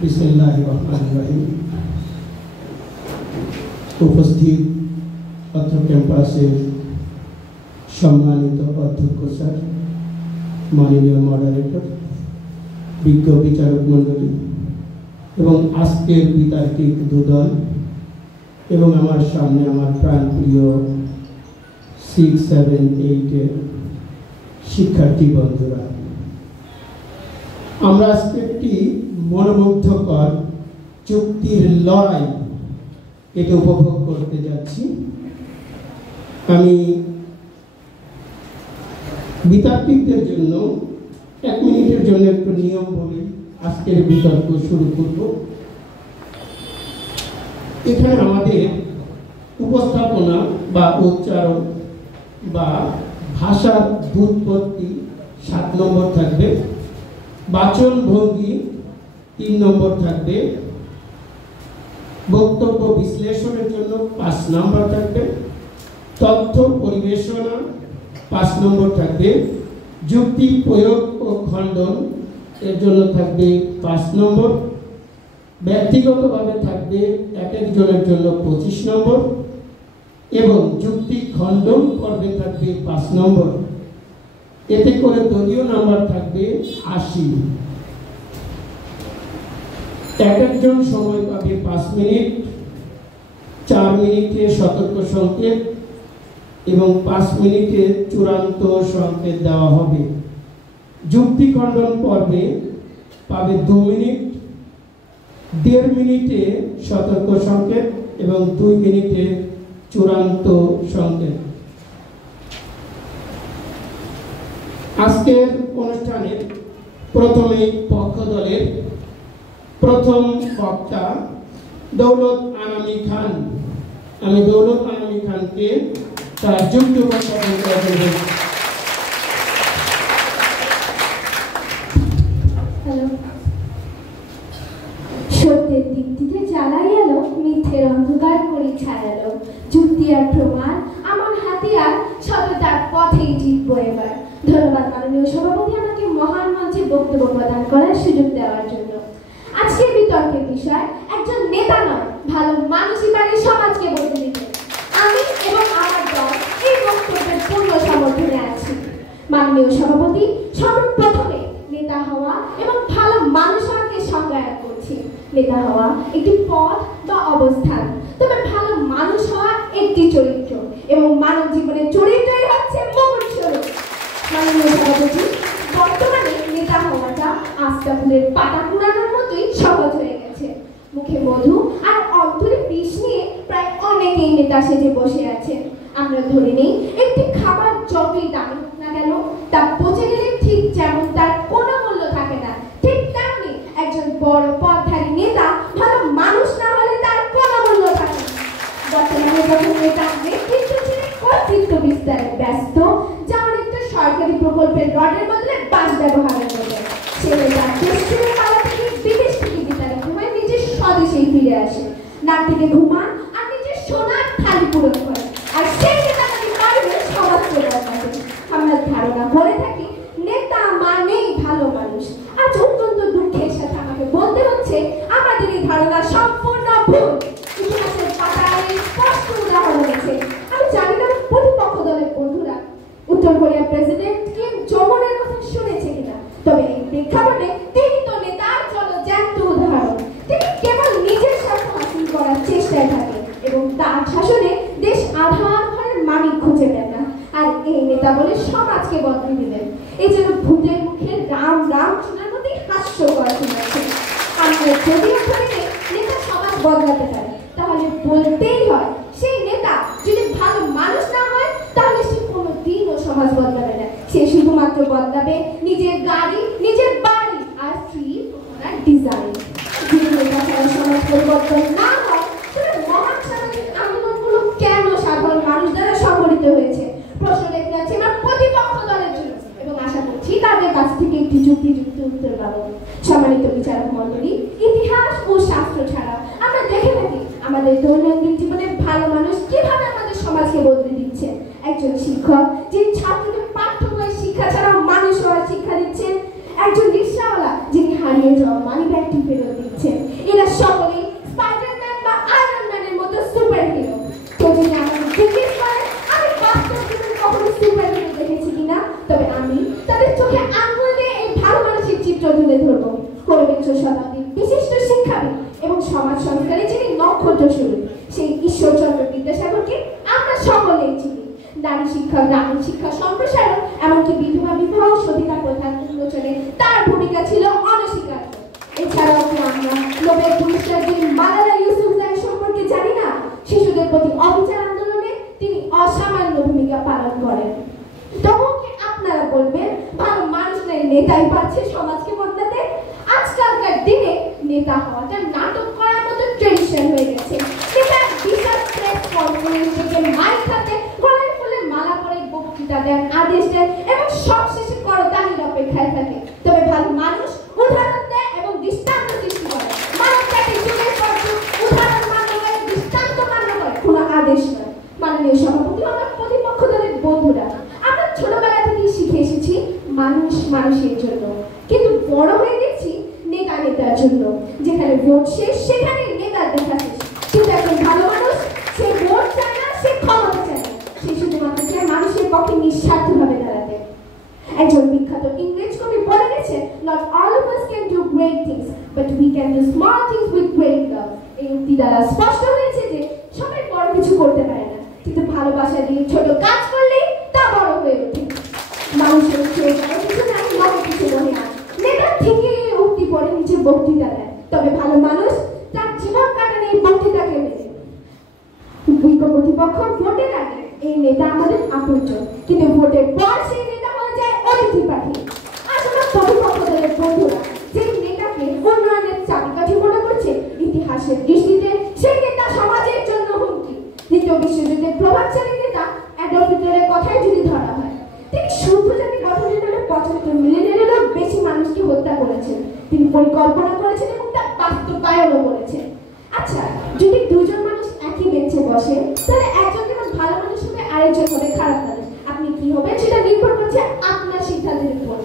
बिस्मिल्लाहिर्रहमानिर्रहीम। उपस्थित अत्र कैंपासे सम्मानित अध्यक्ष सर, माननीय मॉडरेटर, विज्ञ विचारक मंडली एवं आजकेर बितार्किक दुदल एवं आमार सामने आमार प्राणप्रिय 6, 7, 8 शिक्षार्थी बंधुरा, আমরা আজকে একটি মনোমুগ্ধকর চুক্তির লড়াই এটা উপভোগ করতে যাচ্ছি। আমি বিতর্কীদের জন্য 1 মিনিটের জন্য একটু নিয়ম বলে আজকের বিতর্ক শুরু করব। এখানে আমাদের উপস্থাপনা বা উচ্চারণ বা ভাষার ব্যুৎপত্তি 7 নম্বর থাকবে, বাচন ভঙ্গি 3 নম্বর থাকবে, বক্তব্য বিশ্লেষণের জন্য 5 নম্বর থাকবে, তথ্য পরিবেশনা 5 নম্বর থাকবে, যুক্তি প্রয়োগ ও খণ্ডন এর জন্য থাকবে 5 নম্বর, ব্যক্তিগতভাবে থাকবে এক একজনের জন্য 25 নম্বর এবং যুক্তি খণ্ডন পর্বে থাকবে 5 নম্বর। এতে করে দলীয় নাম্বার থাকবে 80। এক একজন সময় পাবে 5 মিনিট, 4 মিনিটে সতর্ক সংকেত এবং 5 মিনিটে চূড়ান্ত সংকেত দেওয়া হবে। যুক্তি খণ্ডন পর্বে পাবে 2 মিনিট, 1.5 মিনিটে সতর্ক সংকেত এবং 2 মিনিটে চূড়ান্ত সংকেত। আজকের অনুষ্ঠানের প্রথমে পক্ষ দলের প্রথম বক্তা দৌলত আনামি খান। আমি দৌলত আনামি খানকে তার যুক্তি উপস্থাপন করার জন্য সত্যের দীপ্তিতে জ্বালাই এলো, মিথ্যের অন্ধকার করে ছায়ালো, যুক্তি আর প্রমাণ আমার হাতিয়ার, সততার পথেই জিতবো এবার। ধন্যবাদ মাননীয় সভাপতি আমাকে মহান মঞ্চে বক্তব্য প্রদান করার সুযোগ দেওয়ার জন্য। আজকের বিতর্কের বিষয় একজন নেতা নয়, ভালো মানুষই পারে সমাজকে বদলে দিতে। আমি এবং আমার দল এই বক্তব্যের পূর্ণ সমর্থনে আছি। মাননীয় সভাপতি, সর্বপ্রথমে নেতা হওয়া এবং ভালো মানুষ হওয়াকে সংজ্ঞায়ন করছি। নেতা হওয়া একটি পদ বা অবস্থান, তবে ভালো মানুষ হওয়া একটি চরিত্র এবং মানব জীবনের চরিত্রই হচ্ছে মূল স্বরূপ। মাননীয় সভাপতি, বর্তমানে নেতা হওয়াটা আস্থা ফুলের পাতা কুড়ানোর মতোই সহজ হয়ে গেছে। মুখে মধু আর অন্তরে বিষ নিয়ে প্রায় অনেকেই নেতা সেজে বসে আছে। আমরা ধরে নেই একটি খাবার যতই দামি হোক না কেন, তা পচে গেলে ঠিক যেমন তার কোনো মূল্য থাকে না, ঠিক তেমনি একজন বড় পদধারী নেতা ভালো মানুষ না হলে তার কোনো মূল্য থাকে না। বর্তমানে যখন নেতা নেতৃত্ব ছেড়ে কর্তৃত্ব বিস্তারে ব্যস্ত, যা অনেকটা সরকারি প্রকল্পের রডের বদলে বাস ব্যবহারের বদলে, সে নেতা দেশ ছেড়ে পালা থেকে বিদেশ থেকে বিতাড়িত হয়ে নিজের স্বদেশেই ফিরে আসে, নাক থেকে ঘুমান আর নিজের সোনার থালি পূরণ করে, আর সেই নেতা যদি পারবে সমাজ চলার কাছে। আমরা ধারণা করে থাকি নেতা মানেই ভালো মানুষ। আজ অত্যন্ত দুঃখের সাথে আমাকে বলতে হচ্ছে আমাদের এই ধারণা সম্পূর্ণ ভুল। ইতিহাসের পাতায় স্পষ্ট উদাহরণ আছে। আমি জানি না প্রতিপক্ষ দলের বন্ধুরা উত্তর কোরিয়ার প্রেসিডেন্ট কিম জং উনের কথা শুনেছে কিনা, তবে এই প্রেক্ষাপটে তিনি তো নেতার জলজ্যান্ত উদাহরণ। তিনি কেবল নিজের স্বার্থ হাসিল করার চেষ্টায় থাকেন এবং তার শাসনে দেশ আধার ঘরের মালিক খুঁজে দেন না, আর এই নেতা বলে সমাজকে বদলে দিলেন। এই যেন ভূতের মুখে রাম রাম শোনার মধ্যে হাস্যকর শোনাচ্ছে। আমরা যদি ধরে নেতা সমাজ বদলাতে পারে, তাহলে বলতেই হয় সেই নেতা যদি ভালো মানুষ না হয়, তাহলে সে কোনোদিনও সমাজ বদলাবে না। সে শুধুমাত্র বদলাবে নিজের গাড়ি, নিজের বাড়ি আর স্ত্রী আর ডিজাইন। যদি নেতা ছাড়া সমাজ পরিবর্তন না হয়, তাহলে মহান সামাজিক আন্দোলনগুলো কেন সাধারণ মানুষ দ্বারা সংগঠিত হয়েছে? প্রশ্ন রেখে আছে আমার প্রতিপক্ষ দলের জন্য এবং আশা করছি তাদের কাছ থেকে একটি যুক্তিযুক্ত উত্তর পাবো। সম্মানিত বিচারক মণ্ডলী, ইতিহাস ও শাস্ত্র ছাড়া আমরা দেখে থাকি আমাদের দৈনন্দিন জীবনে ভালো মানুষ কিভাবে আমাদের সমাজকে বদলে দিচ্ছে। একজন শিক্ষক যিনি ছাত্রকে পাঠ্য বই শিক্ষা ছাড়া মানুষ হওয়ার শিক্ষা দিচ্ছেন, একজন রিকশাওয়ালা যিনি হারিয়ে যাওয়া মানি ব্যাগটি ফেরত দিচ্ছেন। এরা সকলেই স্পাইডারম্যান বা আয়রন ম্যানের মতো সুপার হিরো। তো যদি আমাকে জিজ্ঞেস করেন আমি বাস্তব জীবনে কখনো সুপার হিরো দেখেছি কিনা, তবে আমি তাদের চোখে আঙুল দিয়ে এই ভালো মানুষের চিত্র তুলে ধরবো। ঊনবিংশ শতাব্দীর বিশিষ্ট শিক্ষাবিদ এবং সমাজ সংস্কারী যিনি নক্ষত্র শুরু, সেই ঈশ্বরচন্দ্র বিদ্যাসাগরকে আমরা সকলেই চিনি। নারী শিক্ষা, গ্রামীণ শিক্ষা সম্প্রসারণ, এমনকি বিধবা বিবাহ সতীতা প্রথা উন্মোচনে তার ভূমিকা ছিল অনস্বীকার্য। এছাড়াও কি আমরা নোবেল পুরস্কার যিনি মালালা ইউসুফজাই সম্পর্কে জানি না? শিশুদের প্রতি অবিচার আন্দোলনে তিনি অসামান্য ভূমিকা পালন করেন। তবুও কি আপনারা বলবেন ভালো মানুষ নেই, নেতাই পাচ্ছে সমাজকে বদলাতে? আজকালকার দিনে নেতা হওয়াটা নাটক করার মতো ট্রেডিশন হয়ে গেছে। নেতার বিশাল প্রেস কনফারেন্স থেকে মাইক হাতে গলায় ফুলে মালা পরে বক্তৃতা দেন, আদেশ দেন এবং সবশেষে করতালির অপেক্ষায় থাকে। তবে ভালো মানুষ উদাহরণ দেয় এবং দৃষ্টান্ত সৃষ্টি করে। মানুষটাকে যুগের পর যুগ উদাহরণ মান্য করে, দৃষ্টান্ত মান্য করে, কোনো আদেশ নয়। মাননীয় সভাপতি, আমার প্রতিপক্ষ দলের বন্ধুরা, আমরা ছোটবেলা থেকেই শিখে এসেছি মানুষ মানুষের জন্য, কিন্তু বড় হয়ে গেছি নেতা নেতার জন্য। যেখানে ভোট শেষ সেখানে নেতার দেখা শেষ। কিন্তু একজন ভালো মানুষ সে ভোট চায় না, সে ক্ষমতা চায় না, সে শুধুমাত্র চায় মানুষের পক্ষে নিঃস্বার্থভাবে দাঁড়াতে। একজন বিখ্যাত ইংরেজ কবি বলে গেছে, not all of us can do great things, but we can do small things with great love। এই উক্তি দ্বারা স্পষ্ট হয়েছে যে সবাই বড় কিছু করতে পারে না, কিন্তু ভালোবাসা দিয়ে ছোট কাজ করলেই তা বড় হয়ে ওঠে। মানুষের চেয়ে বড় কিছু নাই, বড় কিছু নয় না। নেতা থেকে উক্তি পড়ে নিচে বক্তৃতা দেয়, তবে ভালো মানুষ তার জীবন কাটানো এই বক্তৃতাকে মেনে। প্রতিপক্ষ ভোটের আগে এই নেতা আমাদের আপনজন, কিন্তু ভোটের পর সেই নেতা হয়ে যায় অতিথি পাখি। আসলে প্রতিপক্ষ দলের বন্ধুরা যে নেতাকে উন্নয়নের চাবিকাঠি মনে করছে, ইতিহাসের দৃষ্টিতে সেই নেতা সমাজের জন্য হুমকি। দ্বিতীয় বিশ্বযুদ্ধের প্রভাবশালী নেতা অ্যাডলফ হিটলারের কথাই যদি ধরা হয়, তিনি শুদ্ধ জাতি গঠনের নামে 75 মিলিয়নেরও বেশি মানুষকে হত্যা করেছেন। তিনি পরিকল্পনা করেছেন এবং তা বাস্তবায়নও করেছেন। আচ্ছা, যদি দুজন মানুষ একই বেঞ্চে বসে, তাহলে একজন যেমন ভালো মানুষ হবে, আরেকজন হবে খারাপ মানুষ। আপনি কি হবেন সেটা নির্ভর করছে আপনার সিদ্ধান্তের উপর।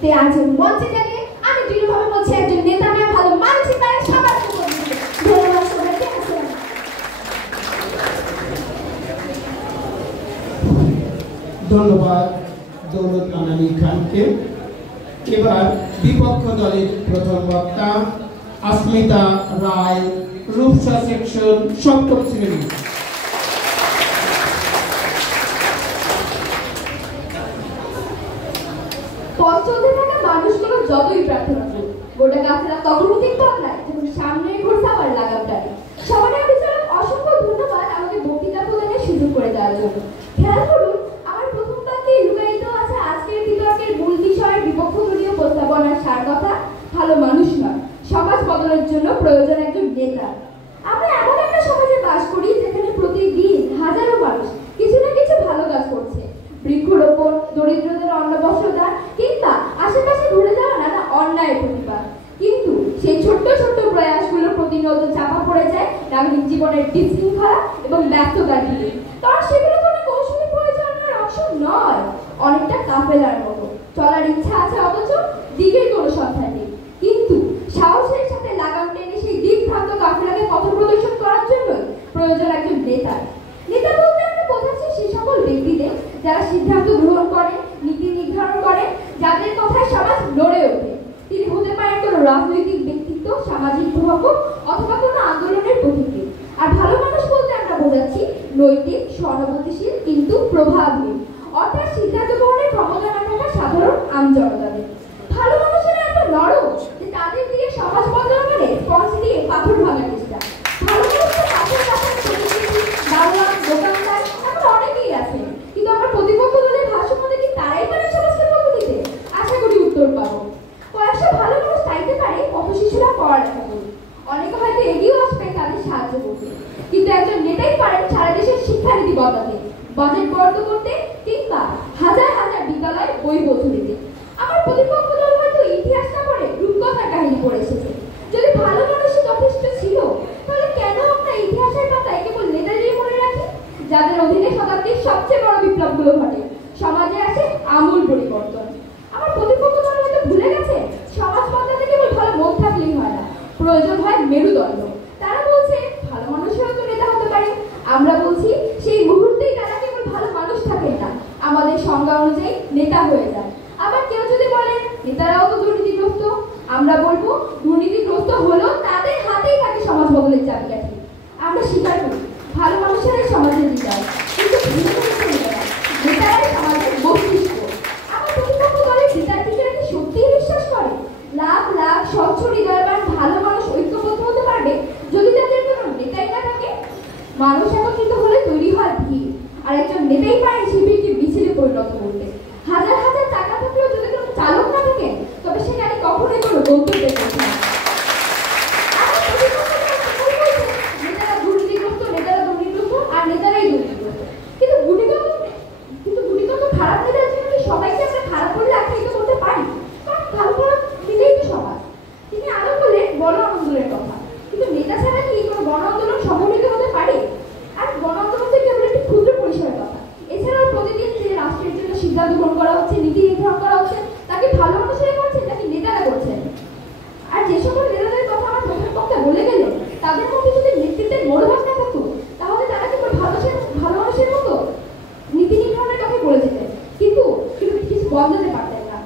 তাই আজ মঞ্চে দাঁড়িয়ে আমি দৃঢ়ভাবে বলছি, একজন নেতা নয়, ভালো মানুষই পারে সমাজকে বদলাতে। ধন্যবাদ সবাইকে। ধন্যবাদ দৌলত আনামি খানকে। এবার বিপক্ষ দলের প্রথম বক্তা अस्मिता राय, रूपसा सेक्शन सप्तम श्रेणी। পথ চলতে থাকা মানুষগুলো যতই প্রার্থনা করুক, গোটা গাছেরা তখনই দেখতে পায় যখন সামনে ঘুরছে আবার লাগাম টানে। সবার বিচারক অসংখ্য ধন্যবাদ আমাকে বক্তৃতা প্রদানের সুযোগ করে দেওয়ার জন্য। খেয়াল করুন, আমার প্রথম বাক্যে লুকায়িত আছে আজকের বিতর্কের মূল বিষয়ের বিপক্ষদলীয় প্রস্তাবনার সার কথা, ভালো মানুষ নয়, সমাজ বদলের জন্য প্রয়োজন একজন নেতা। আমরা এমন একটা সমাজে বাস করি যেখানে প্রতিদিন হাজারো মানুষ কিছু না কিছু ভালো কাজ করছে। বৃক্ষরোপণ, দরিদ্রদের অন্নবস্ত্র দান কিংবা আশেপাশে ঘুরে যাওয়া নানা অন্যায় প্রতিবাদ। কিন্তু সেই ছোট্ট ছোট্ট প্রয়াসগুলো প্রতিনিয়ত চাপা পড়ে যায় নাগরিক জীবনের বিশৃঙ্খলা এবং ব্যস্ততার দিকে। কারণ সেগুলো কোনো কৌশলী পরিচালনার অংশ নয়, অনেকটা কাফেলার মতো। চলার ইচ্ছা আছে অথচ দিকের কোনো সন্ধান নেই। কিন্তু সাহসের সাথে লাগাম টেনে সেই দিকভ্রান্ত কাফেলাকে পথ প্রদর্শন করার জন্য প্রয়োজন একজন নেতার। নেতা বলতে আমরা বোঝাচ্ছি সে সকল ব্যক্তিদের যারা সিদ্ধান্ত গ্রহণ করে, নীতি নির্ধারণ করে, যাদের কথায় সমাজ লড়ে ওঠে। তিনি হতে পারেন কোনো রাজনৈতিক ব্যক্তিত্ব, সামাজিক প্রভাবক অথবা কোনো আন্দোলনের প্রতীকী। আর ভালো মানুষ বলতে আমরা বোঝাচ্ছি নৈতিক, সহানুভূতিশীল কিন্তু প্রভাবহীন, অর্থাৎ সিদ্ধান্ত গ্রহণের ক্ষমতা না থাকা সাধারণ আমজনতাদের। ভালো মানুষেরা এত নরম যে তাদের দিয়ে সমাজ বদলানো মানে স্পঞ্জ দিয়ে পাথর ভাঙার চেষ্টা। ভালো মানুষের পাথর কাটার প্রতিনিধি, দারোয়ান, দোকানদার এমন অনেকেই আছে, কিন্তু আমার প্রতিপক্ষ দলের ভাষ্য মধ্যে কি তারাই পারে সমাজকে বদলে দিতে? আশা করি উত্তর পাবো। কয়েকশো ভালো মানুষ চাইতে পারে পথ শিশুরা পড়ালেখা করুক, অনেকে হয়তো এগিয়েও আসবে তাদের সাহায্য করতে, কিন্তু একজন নেতাই পারেন সারা দেশের শিক্ষানীতি বদলাতে, বাজেট বরাদ্দ করতে কিংবা হাজার হাজার বিদ্যালয়ে বই বধু দিতে। আমার প্রতিপক্ষ দল হয়তো ইতিহাস না পড়ে রূপকথার কাহিনী পড়ে এসেছে। যদি ভালো মানুষই যথেষ্ট ছিল, তাহলে কেন আমরা ইতিহাসের পাতায় কেবল নেতাদের মনে রাখি, যাদের অধীনে শতাব্দীর সবচেয়ে বড় বিপ্লবগুলো ঘটে, সমাজে আসে আমূল পরিবর্তন। আমার প্রতিপক্ষ দল হয়তো ভুলে গেছে সমাজ বদলাতে কেবল প্রয়োজন হয় মেরুদণ্ড। তারা বলছে ভালো মানুষেরও তো নেতা হতে পারে। আমরা বলছি সেই মুহূর্তেই তারা কেবল ভালো মানুষ থাকেন না, আমাদের সংজ্ঞা অনুযায়ী নেতা হয়ে যায়। আবার কেউ যদি বলেন নেতারাও তো দুর্নীতিগ্রস্ত, আমরা বলবো দুর্নীতিগ্রস্ত হলো তাদের হাতেই থাকে সমাজ বদলের চাবিকাঠি। আমরা স্বীকার করি ভালো মানুষেরাই সমাজের লিডার, কিন্তু নেতারাই সমাজের মস্তিষ্ক। আমার প্রতিপক্ষ দলের বিদ্যার্থীরা কি সত্যিই বিশ্বাস করে লাখ লাখ স্বচ্ছ হৃদয়বান ভালো মানুষ ঐক্যবদ্ধ হতে পারবে যদি তাদের কোনো নেতাই না থাকে? মানুষ একত্রিত হলে তৈরি হয় ভিড়, আর একজন নেতাই পারেন সেই ভিড়কে মিছিলে পরিণত করতে। হাজার হাজার টাকা থাকলেও যদি কোনো চালক না থাকে তবে সে গাড়ি কখনোই কোনো গন্তব্যে পৌঁছে না। নেতারা দুর্নীতিগ্রস্ত, নেতারা দুর্নীতিগ্রস্ত, আর নেতারাই দুর্নীতিগ্রস্ত। কিন্তু গুটিকত খারাপ নেতার জন্য সবাইকে আমরা খারাপ বলে আখ্যায়িত করতে পারি, কারণ ভালো খারাপ মিলেই তো সমাজ। তিনি আরো বললেন গণ আন্দোলনের কথা, কিন্তু নেতা ছাড়া কি কোনো গণ আন্দোলন সংগঠিত হতে পারে? আর গণ আন্দোলন তো কেবল একটি ক্ষুদ্র পরিসরের কথা। এছাড়াও প্রতিদিন যে রাষ্ট্রের জন্য সিদ্ধান্ত গ্রহণ করা হচ্ছে, নীতি নির্ধারণ করা হচ্ছে, তাকে ভালো মানুষেরা করছেন নাকি নেতারা করছেন? আর যে সকল নেতাদের কথা আমার প্রথম বক্তা বলে গেলেন, তাদের মধ্যে যদি নেতৃত্বের মনোভাব না থাকতো তাহলে তারা কেবল ভালো মানুষের মতো নীতি নির্ধারণের কথা বলে যেতেন, কিন্তু কিছু বদলাতে পারতেন না।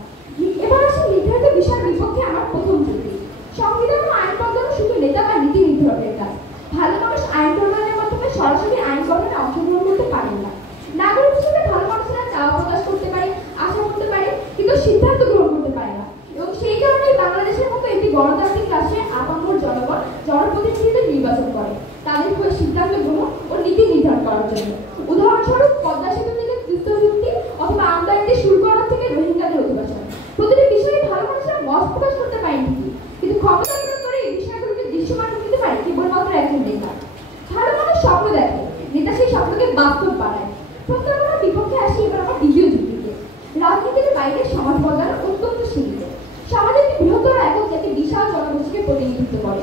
এবার আসে নির্ধারিত বিষয়ের বিপক্ষে আমার প্রথম যুক্তি। সংবিধান ও আইন প্রণয়ন শুধু নেতা বা নীতি নির্ধারণের কাজ। ভালো মানুষ আইন প্রণয়নের মাধ্যমে সরাসরি আইন গঠনে অংশগ্রহণ করতে পারেন না। নাগরিক হিসেবে ভালো মানুষেরা চাওয়া প্রকাশ করতে পারে, আশা করতে পারে, কিন্তু সিদ্ধান্ত গ্রহণ করতে পারে না। এবং সেই কারণেই বাংলাদেশের মতো একটি গণতান্ত্রিক রাষ্ট্রে আপামর জনগণ জনপ্রতিনিধিদের নির্বাচন করে তাদের হয়ে সিদ্ধান্ত গ্রহণ ও নীতি নির্ধারণ করার জন্য। উদাহরণস্বরূপ পদ্মা সেতু থেকে তিস্তা চুক্তি অথবা আমদানিতে শুল্ক আরোপ থেকে রোহিঙ্গাদের অধিবাসন, প্রতিটি বিষয়ে ভালো মানুষেরা মত প্রকাশ করতে পারেন ঠিকই, কিন্তু ক্ষমতা প্রয়োগ করে এই বিষয়গুলোকে দৃশ্যমান করতে পারে কেবলমাত্র একজন নেতা। ভালো মানুষ স্বপ্ন দেখে, নেতা সেই স্বপ্নকে বাস্তব বানায়। প্রস্তাবনার বিপক্ষে আসি এবার আমার দ্বিতীয় যুক্তিতে। রাজনীতির বাইরে সমাজ বদলানো অত্যন্ত সীমিত। সমাজের একটি বৃহত্তর একক যাকে বিশাল জনগোষ্ঠীকে প্রতিনিধিত্ব করে,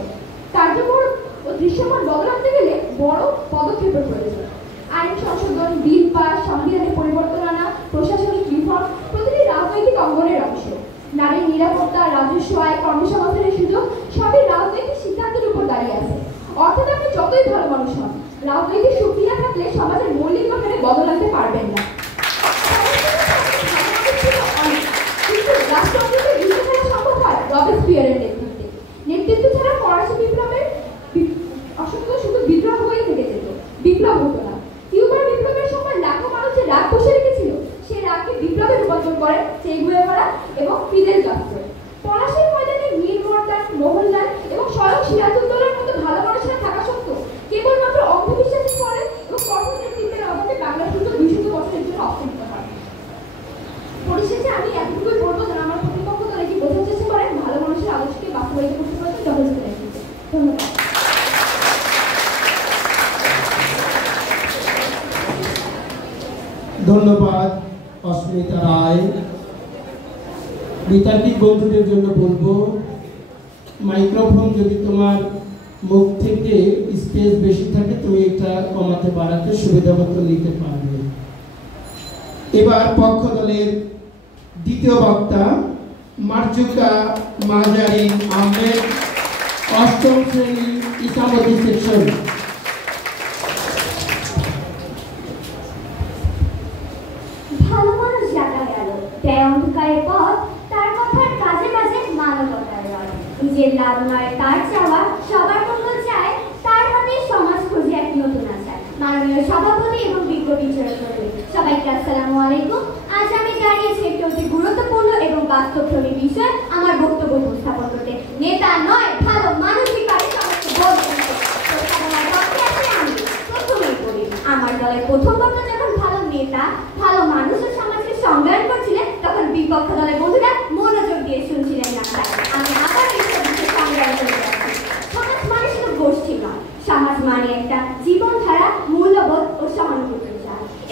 কার্যকর ও দৃশ্যমান বদল আনতে গেলে বড় পদক্ষেপের প্রয়োজন। আইন সংশোধন, বিল পাস, সংবিধানে পরিবর্তন আনা, প্রশাসনিক রিফর্ম প্রতিটি রাজনৈতিক অঙ্গনের অংশ। নারীর নিরাপত্তা, রাজস্ব আয়, কর্মসংস্থানের সুযোগ সবই রাজনৈতিক সিদ্ধান্তের উপর দাঁড়িয়ে আছে। অর্থাৎ আপনি যতই ভালো মানুষ হন, রাজনৈতিক শক্তি না থাকলে সমাজের মৌলিক গঠনে বদল আনতে পারবেন না। কিন্তু রাষ্ট্রযন্ত্রের যুদ্ধ করা সম্ভব হয় রবেসপিয়ারের নেতৃত্বে। নেতৃত্ব ছাড়া ফরাসি বিপ্লবের অসংখ্য শুধু বিদ্রোহ হয়ে থেকে যেত, বিপ্লব হতো না। কিউবার বিপ্লবের সময় লাখো মানুষ যে রাগ বসে রেখেছিল, সেই রাগকে বিপ্লবে রূপান্তর করেন চে গুয়েভারা এবং ফিদেল কাস্ত্রো। পলাশীর ময়দানে মীর মর্দান, মোহনলাল এবং স্বয়ং সিরাজউদ্দৌলার মতো ভালো মানুষেরা থাকা সত্ত্বেও কেবলমাত্র অন্ধবিশ্বাসী করেন এবং কঠোর নেতৃত্বের অভাবে বাংলা শুধু 200 বছরের জন্য অক্ষুণ্ণ হয়। পরিশেষে আমি এতটুকুই বলবো যেন আমার প্রতিপক্ষ দল এটি বোঝার চেষ্টা করেন ভালো মানুষের আদর্শকে বাস্তবায়িত করতে পারছেন যথেষ্ট নেতৃত্ব। ধন্যবাদ। ধন্যবাদ অস্মিতা রায়। বিতার্কিক বন্ধুদের জন্য বলবো, মাইক্রোফোন যদি তোমার মুখ থেকে স্পেস বেশি থাকে তুমি এটা কমাতে বাড়াতে সুবিধা মতো নিতে পারবে। এবার পক্ষ দলের দ্বিতীয় বক্তা মার্জুকা মাজারিন আহমেদ, অষ্টম শ্রেণী ইসামতি সেকশন। ভালো মানুষ ডাকা গেল, দেয় অন্ধকারের পথ, তার কথার কাজে কাজে মানবতার রথ। নিজের লাভ নয় তার চাওয়া, সবার মঙ্গল চায়, তার হাতে সমাজ খোঁজে এক নতুন আশা। মাননীয় সভাপতি এবং বিজ্ঞ বিচারক মণ্ডলী, সবাইকে আসসালামু আলাইকুম। আজ আমি দাঁড়িয়েছি একটি অতি গুরুত্বপূর্ণ এবং বাস্তবধর্মী বিষয় আমার বক্তব্য উপস্থাপন করতে। নেতা নয়, ভালো মানুষ বিকারে সবাইকে বলতে আমি প্রথমেই বলি, আমার দলের প্রথম বক্তা যখন ভালো নেতা, ভালো মানুষ ও সমাজকে সংজ্ঞায়ন করছিলেন, তখন বিপক্ষ দলের বন্ধুরা মনোযোগ দিয়ে শুনছিলেন না। আমি আবার এই বিষয়ে সংজ্ঞায়ন করে যাচ্ছি। সমাজ মানে শুধু গোষ্ঠী নয়, সমাজ মানে একটা জীবনধারা, মূল্যবোধ ও সহানুভূতিশীল।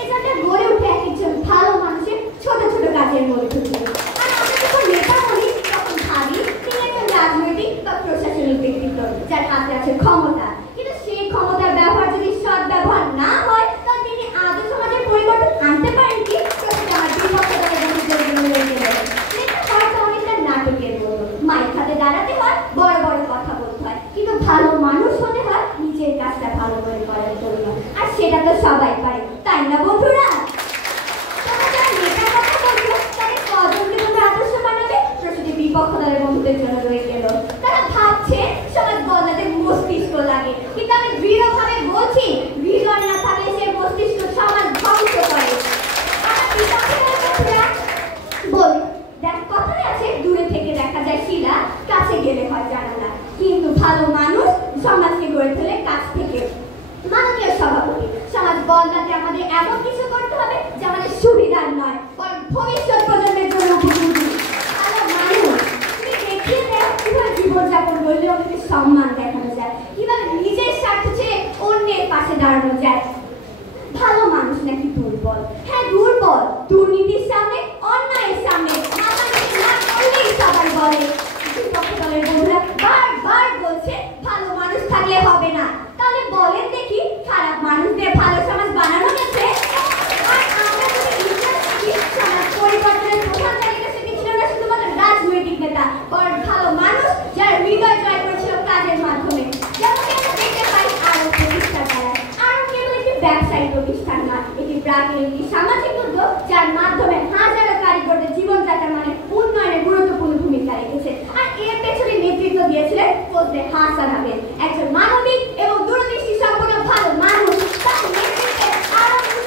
এটা গড়ে উঠে এক একজন ভালো মানুষের ছোট ছোট কাজের মধ্যে থেকে। আর আমরা যখন নেতা বলি তখন ভাবি তিনি একজন রাজনৈতিক বা প্রশাসনিক ব্যক্তিত্ব যার হাতে আছে ক্ষমতা, কিন্তু সেই ক্ষমতার ব্যবহার যদি সৎ ব্যবহার না হয় তাহলে তিনি ভালো মানুষ হতে হয় নিজের কাজটা ভালো করে করার জন্য, আর সেটা তো সবাই পারে, তাই না বন্ধুরা? বিপক্ষ দলের বন্ধুদের জন্য রয়ে গেল। তারা ভাবছে সমাজ বদলাতে মস্তিষ্ক লাগে, কিন্তু আমি দৃঢ়ভাবে বলছি হৃদয় না থাকলে সে মস্তিষ্ক সমাজ ধ্বংস করে। বল দেখ, কথায় আছে দূরে থেকে দেখা যায় শিলা, কাছে গেলে হয় জানালা। কিন্তু ভালো মানুষ সমাজকে গড়ে তোলে কাছ থেকে। মানবীয় সভাপতি, সমাজ বদলাতে আমাদের এমন কিছু করতে হবে যা আমাদের সুবিধার নয়, বরং ভবিষ্যৎ প্রজন্মের জন্য উপযোগী। জীবনযাপন করলে ওদেরকে সম্মান দেখানো যায়, কিভাবে নিজের স্বার্থ ছেড়ে অন্যের পাশে দাঁড়ানো যায়। ভালো মানুষ নাকি দুর্বল? হ্যাঁ দুর্বল, দুর্নীতির সামনে, অন্যায়ের সামনে সবাই বলে। বিপক্ষ দলের বন্ধুরা বারবার বলছে ভালো মানুষ থাকলে হবে না। তাহলে বলেন দেখি, খারাপ মানুষদের ভালো সমাজ বানানো গেছে? আর আমরা যদি সমাজ পরিবর্তনের প্রধান তালিকা সেটি ছিল না শুধুমাত্র রাজনৈতিক নেতা, বরং ভালো মানুষ যারা হৃদয় জয় করেছিল কাজের মাধ্যমে। যেমন আমরা দেখতে পাই আরো প্রতিষ্ঠা করা, আরো কেবল একটি ব্যবসায়ী প্রতিষ্ঠান না, এটি প্রাকৃতিক একটি সামাজিক উদ্যোগ যার মাধ্যমে হাজারো কারিগরদের জীবনযাত্রার মানে উন্নয়নে গুরুত্বপূর্ণ ভূমিকা রেখেছে। আর এর পেছনে নেতৃত্ব দিয়েছিলেন ফজলে হাসান আহমেদ, একজন মানবিক এবং দূরদৃষ্টি সম্পন্ন ভালো মানুষ। তার নেতৃত্বে আরো কিছু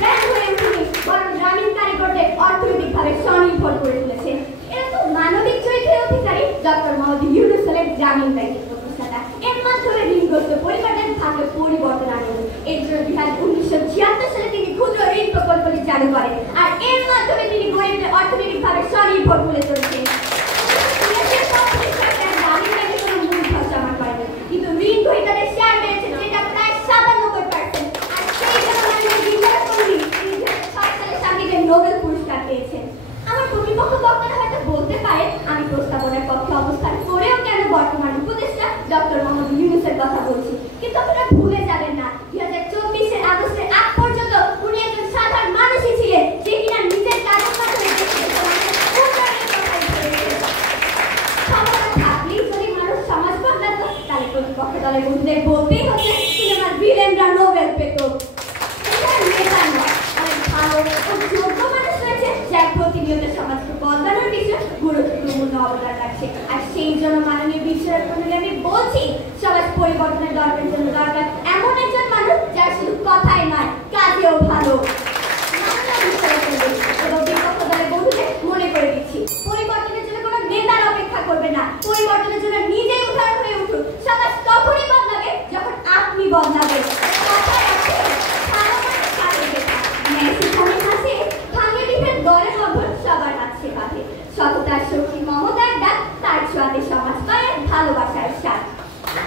ব্র্যান্ড হয়ে উঠেনি, বরং গ্রামীণ কারিগরদের অর্থনৈতিকভাবে স্বনির্ভর করে তুলেছে। এরা তো মানবিক চরিত্রের অধিকারী ডক্টর মোহাম্মদ ইউনূস হলেন গ্রামীণ ব্যাংকের প্রতিষ্ঠাতা। এর মাধ্যমে ঋণগ্রস্ত পরিবারদের ভাগ্যে পরিবর্তন আনেন। এর জন্য 1976 সালে তিনি ক্ষুদ্র ঋণ প্রকল্পটি চালু করেন, আর এর মাধ্যমে তিনি গরিবদের অর্থনৈতিকভাবে স্বনির্ভর করে তুলেছেন। কিন্তু ঋণ গ্রহীতাদের শেয়ার বেড়েছে, যেটা প্রায় 97%। আর সেই জন্য শান্তিতে নোবেল পুরস্কার পেয়েছেন। আমার প্রতিপক্ষ বক্তারা হয়তো বলতে পারে আমি প্রস্তাবনার পক্ষে অবস্থান করেও কেন বর্তমান উপদেষ্টা ডক্টর মোহাম্মদ ইউনূসের কথা বলছি, কিন্তু আপনারা ভুলে যাবেন না 2024 আগস্টের আগ পর্যন্ত উনি একজন সাধারণ মানুষই ছিলেন, যে কিনা নিজের কাজের মাধ্যমে থাকলেই যদি মানুষ সমাজ বদলাত, তাহলে প্রতিপক্ষ দলের বন্ধুদের বলতেই হচ্ছে সিনেমার ভিলেনরা নোবেল পেত। নেতা নয়, অনেক ভালো ও যোগ্য মানুষ রয়েছে যার প্রতিনিয়ত সমাজকে বদলানোর বিষয়ে গুরুত্বপূর্ণ অবদান রাখছে। আর সেই জন্য মাননীয় বিষয়ের আমি বলছি সমাজ পরিবর্তনের দরকারের জন্য দরকার এমন একজন মানুষ যার শুধু কথাই নয় কাজেও ভালো। এবং বিপক্ষ দলের বন্ধুদের মনে করে দিচ্ছি, পরিবর্তনের জন্য কোনো নেতার অপেক্ষা করবে না, পরিবর্তনের জন্য নিজেই উদাহরণ হয়ে উঠুন। সমাজ তখনই বদলাবে যখন আপনি বদলাবেন। কথায় আছে সবার আছে বাধে, সততার শক্তি মমতার ডাক, তার ছোঁয়াতে সমাজ পায় ভালোবাসার স্বাদ।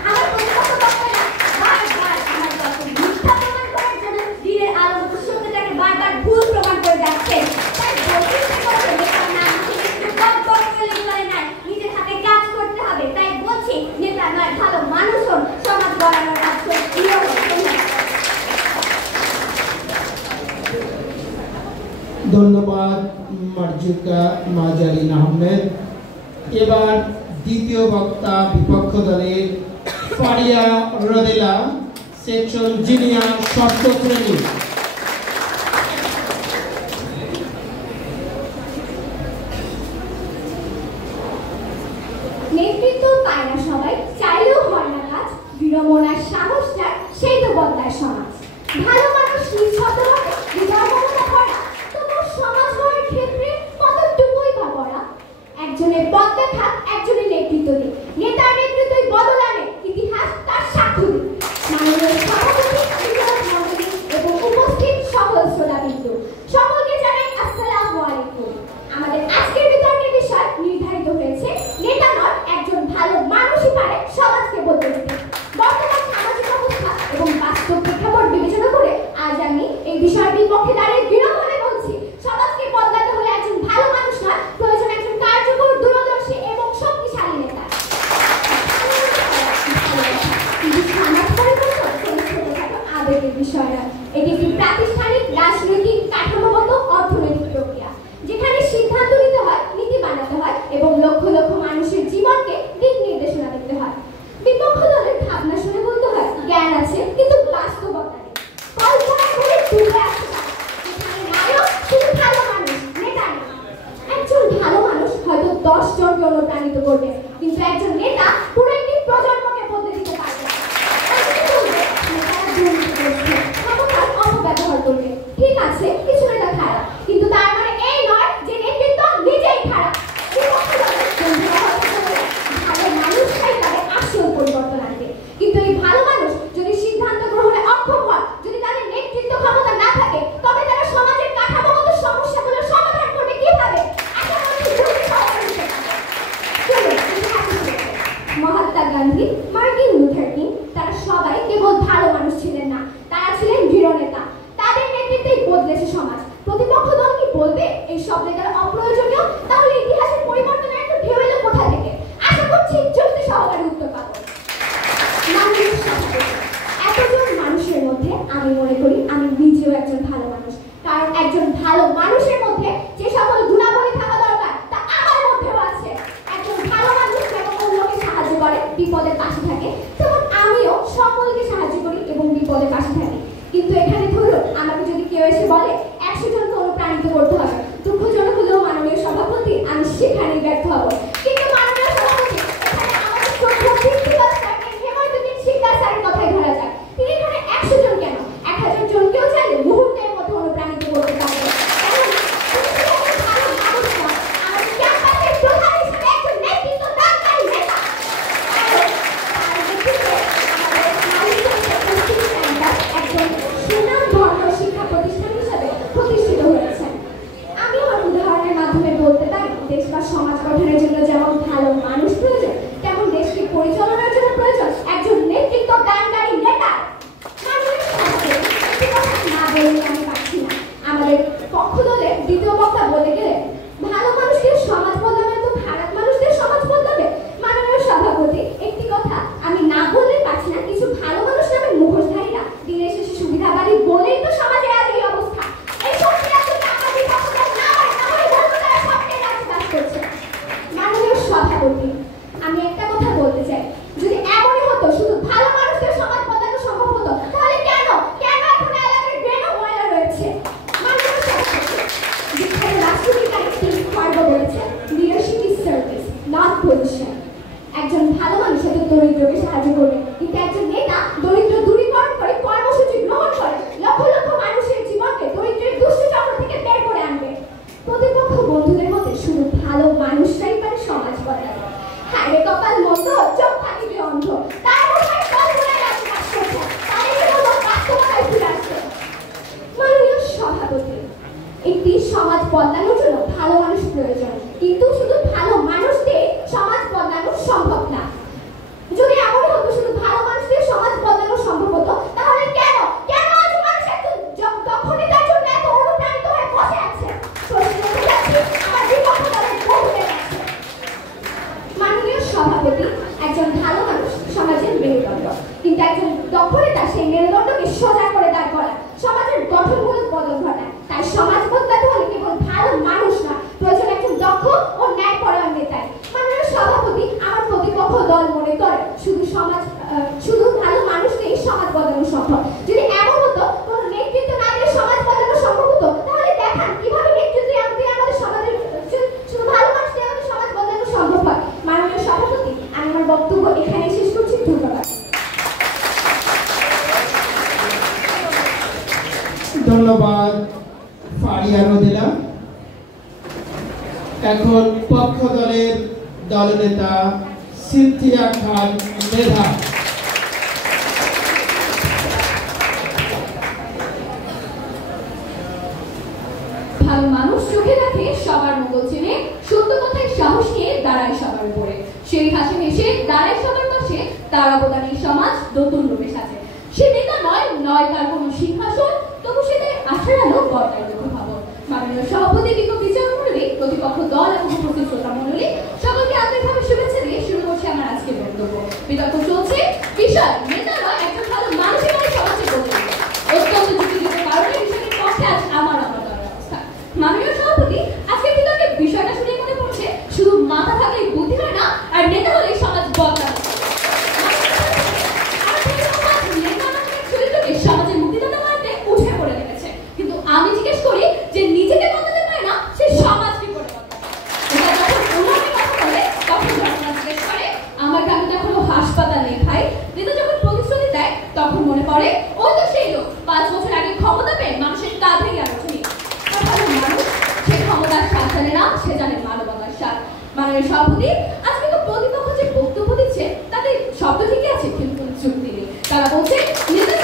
আমার প্রতিপক্ষ বক্তারা বারবার আমার কথা মিথ্যা প্রমাণ করার জন্য দিনের আলো মতো সত্যটাকে বারবার ভুল প্রমাণ করে যাচ্ছে। তাই নিজের হাতে কাজ করতে হবে। তাই বলছি নেতা নয় ভালো মানুষ হন, সমাজ গড়ানোর কাজ করে প্রিয় ধন্যবাদ মার্জুকা মাজারিন আহমেদ। এবার দ্বিতীয় বক্তা বিপক্ষ দলের ফারিয়া রদেলা, সেকশন জিনিয়ার ষষ্ঠ শ্রেণী। নেতৃত্ব পায় না সবাই, চাইলেও হয় না কাজ, বিড়ম্বনার সাহসটা সেই তো বদলায় সমাজ। ভালো মানুষ নিঃশব্দভাবে বিড়ম্বনা করা, তবুও সমাজ গড়ার ক্ষেত্রে কতটুকুই বা করা। একজনের পথ দেখা, একজনের নেতৃত্ব দিক, নেতার নেতৃত্বই বদল আনে, ইতিহাস তার সাক্ষ্য দিক। মাননীয় সভাপতি এবং উপস্থিত সকল শ্রোতাবৃন্দ, সকলকে জানাই আসসালামু আলাইকুম। আমাদের আজকের বিতর্কের বিষয় নির্ধারিত হয়েছে নেতা নয় একজন ভালো মানুষই পারে সমাজকে বদলে দিতে। বর্তমান সামাজিক অবস্থা এবং বাস্তব প্রেক্ষাপট বিবেচনা করে আজ আমি এই বিষয়ের বিপক্ষে দাঁড়িয়ে দৃঢ়ভাবে বলছি, সমাজকে বদলাতে হলে একজন ভালো মানুষ নয়, প্রয়োজন একজন কার্যকর, দূরদর্শী এবং শক্তিশালী নেতা। সমাজ পরিবর্তন ছোটখাটো আবেগের বিষয় নয়, এটি একটি প্রাতিষ্ঠানিক, রাজনৈতিক, কাঠামোগত, অর্থনৈতিক প্রক্রিয়া, যেখানে সিদ্ধান্ত নিতে হয়, নীতি বানাতে হয় এবং লক্ষ লক্ষ মানুষের জীবনকে দিক নির্দেশনা দিতে হয়। বিপক্ষ দলের একজন নেতা পুরো একটি প্রজন্মকে বদলে দিতে পারবে। ক্ষমতার অপব্যবহার করবে, ঠিক আছে, কিছু নেতা খারাপ, কিন্তু তার মানে এই নয় যে নেতৃত্ব নিজেই খারাপ। ভালো মানুষটাই তাদের আসল পরিবর্তন আনবে, কিন্তু এই ভালো মানুষ যদি সিদ্ধান্ত গ্রহণে অক্ষম হয়, যদি তাদের নেতৃত্ব ক্ষমতা না থাকে, তবে তারা সমাজের কাঠামোগত সমস্যাগুলোর সমাধান করবে কিভাবে? Mahatma Gandhi, Martin Luther king, তারা সবাই কেবল ভালো মানুষ ছিলেন না, তারা ছিলেন দৃঢ় নেতা। তাদের নেতৃত্বেই বদলেছে সমাজ। প্রতিপক্ষ দল কি বলবে এই সব নেতারা অপ্রয়োজনীয়? তাহলে ইতিহাসের পরিবর্তনের একটা ঢেউ এলো কোথা থেকে? আশা করছি যুক্তি সহকারে উত্তর পাবো। এতজন মানুষের মধ্যে আমি মনে করি আমি নিজেও একজন ভালো মানুষ, কারণ একজন ভালো মানুষের মধ্যে যে সকল গুণাবলী থাকা দরকার তা আমার মধ্যেও আছে। একজন ভালো মানুষ যেমন অন্যকে সাহায্য করে, বিপদের পাশে থাকে, তেমন আমিও সকলকে সাহায্য করি এবং বিপদের পাশে থাকি। কিন্তু এখানে ধরুন আমাকে যদি কেউ এসে বলে 100 জনকে অনুপ্রাণিত করতে হবে, দুঃখজনক হলেও মাননীয় সভাপতি আমি সেখানেই ব্যর্থ হব। কিন্তু মাননীয় সভাপতি, এখানে আমাদের প্রিন্সিপাল স্যারকে হেমন্তদিন শিকদার স্যারের কথাই ধরা যাক, তিনি এখানে 100 জন কেন 1000 জনকেও চাইলে মুহূর্তের মধ্যে অনুপ্রাণিত করতে পারবেন। সমাজ গঠনের জন্য যেমন ভালো মানুষ প্রয়োজন, তেমন দেশকে পরিচালনার জন্য প্রয়োজন একজন নেতৃত্ব দানকারী নেতা। না বলে আমি পাচ্ছি না। আমাদের পক্ষ দলের দ্বিতীয় বক্তা বলে গেলে ভালো মানুষদের সমাজ বদলাবে তো খারাপ মানুষদের সমাজ বদলাবে। মাননীয় সভাপতি, একটি কথা আমি না বললে পাচ্ছি না, কিছু ভালো মানুষ নামে মুখোশধারীরা দিনের শেষে সুবিধাবাদী বলেই তো সমাজে আজ এই অবস্থা। এই শক্তি আসলে আমাদের পক্ষ দল না হয়, তাহলে বলবো তারা স্বপ্নের রাজ্যে বাস করছে। মাননীয় সভাপতি, আমি একটা কথা বলতে চাই, যদি এমনই হতো শুধু ভালো মানুষদের সমাজ বদলানো সম্ভব হতো, তাহলে কেন এখন এলাকার ড্রেনও ময়লা রয়েছে? মাননীয় সভাপতি, বিখ্যাত রাষ্ট্রবিজ্ঞানী স্টিভ খার্বো বলেছেন, leadership is service not position. একজন ভালো মানুষ হয়তো দরিদ্রকে সাহায্য করবে, কিন্তু একজন নেতা দরিদ্র দূরীকরণ করে কর্মসূচি গ্রহণ করে লক্ষ লক্ষ মানুষের জীবনকে দরিদ্রের দুশ্চক্র থেকে বের করে আনবে। প্রতিপক্ষ বন্ধুদের মধ্যে শুধু ভালো মানুষরাই পারে সমাজ বদলাতে। হায়রে কপাল মন্দ, চোখ থাকিবে অন্ধ, তার মধ্যে কল্পনায় রাখতে কাজ করছে, তাদের কেবল বাস্তবতায় ফিরে আসছে। মাননীয় সভাপতি, একটি সমাজ বদলানোর জন্য ভালো মানুষ প্রয়োজন, কিন্তু শুধু ভালো মানুষ দিয়ে সমাজ বদলানো সম্ভব না। যদি এমন হতো শুধু ভালো মানুষ দিয়ে সমাজ বদলানো সম্ভব হতো, তাহলে কেন আজ মানুষ এত দক্ষতার জন্য এত অনুপ্রাণিত হয়ে বসে আছে? আমার বিপক্ষ দলের বহুদের আছে। মাননীয় সভাপতি, একজন ভালো মানুষ সমাজের মেরুদণ্ড, কিন্তু একজন দক্ষ নেতা সেই মেরুদণ্ডকে সোজা করে দাঁড় করায়, সমাজের গঠনমূলক বদল ঘটায়। তাই সমাজ বদলাতে হলে কেবল ভালো মানুষ না, প্রয়োজন একজন দক্ষ ও ন্যায়পরায়ণ নেতাই। মাননীয় সভাপতি, আমার প্রতিপক্ষ দল মনে করে শুধু ভালো মানুষ দিয়ে সমাজ বদলানো সম্ভব। যদি এমন হতো কোনো নেতৃত্ব না দিয়ে সমাজ বদলানো সম্ভব হতো, তাহলে দেখান কিভাবে নেতৃত্ব দিয়ে আমাদের সমাজের শুধু ভালো মানুষ দিয়ে আমাদের সমাজ বদলানো সম্ভব হয়। মাননীয় সভাপতি, আমি আমার বক্তব্য এখানে শেষ করছি। ধন্যবাদ। ধন্যবাদ ফারিয়া রোদেলা। এখন পক্ষ দলের দলনেতা সিনথিয়া খান মেধা। ভালো মানুষ চোখে দেখে, সবার মঙ্গল চেনে, সত্য কথায় সাহস নিয়ে দাঁড়ায় সবার উপরে, সেই হাসি হেসে দাঁড়ায় সবার পাশে, তার অবদানে সমাজ নতুন রূপে সাজে। সে নেতা নয় তার কোনো সিংহাসন, তবু সে তাই আশার আলো বর্তায় লক্ষ্য ভাবন। মাননীয় সভাপতি, বিজ্ঞ বিচার মন্ডলী, প্রতিপক্ষ দল এবং উপস্থিত শ্রোতা মন্ডলী, সকলকে আন্তরিকভাবে শুভেচ্ছা দিয়ে শুরু করছি আমার আজকের বক্তব্য। বিতর্ক চলছে বিষয় নেতারা একজন ভালো মানুষের সমাজে বদলে দিবে। অত্যন্ত যুক্তিযুক্ত কারণে বিষয়টির পক্ষে আজ আমার অবস্থা। মাননীয় সভাপতি, আজকের বিতর্কে বিষয়টা শুনে মনে পড়ছে শুধু মাথা থাকলেই বুদ্ধি হয় না, আর নেতা হলেই সমাজ বদলানো। সমাজের মুক্তিদাতা বানাতে উঠে পড়ে লেগেছে, কিন্তু আমি জিজ্ঞেস করি যে নিজেকে বদলাতে পারে না, সে সমাজকে করে বদলাবে। এটা যখন উন্নয়নের কথা বলে তখন ঘটনা জিজ্ঞেস করে করে ওই তো সেই লোক 5 বছর আগে ক্ষমতা পেয়ে মানুষের কাঁধে গিয়ে ওঠেনি। আর ভালো মানুষ সে ক্ষমতার স্বাদ জানে না, সে জানে মানবতার স্বাদ। মাননীয় সভাপতি, আজকে তো প্রতিপক্ষ যে বক্তব্য দিচ্ছে তাদের শব্দ ঠিকই আছে, কিন্তু কোনো যুক্তি নেই। তারা বলছে নেতার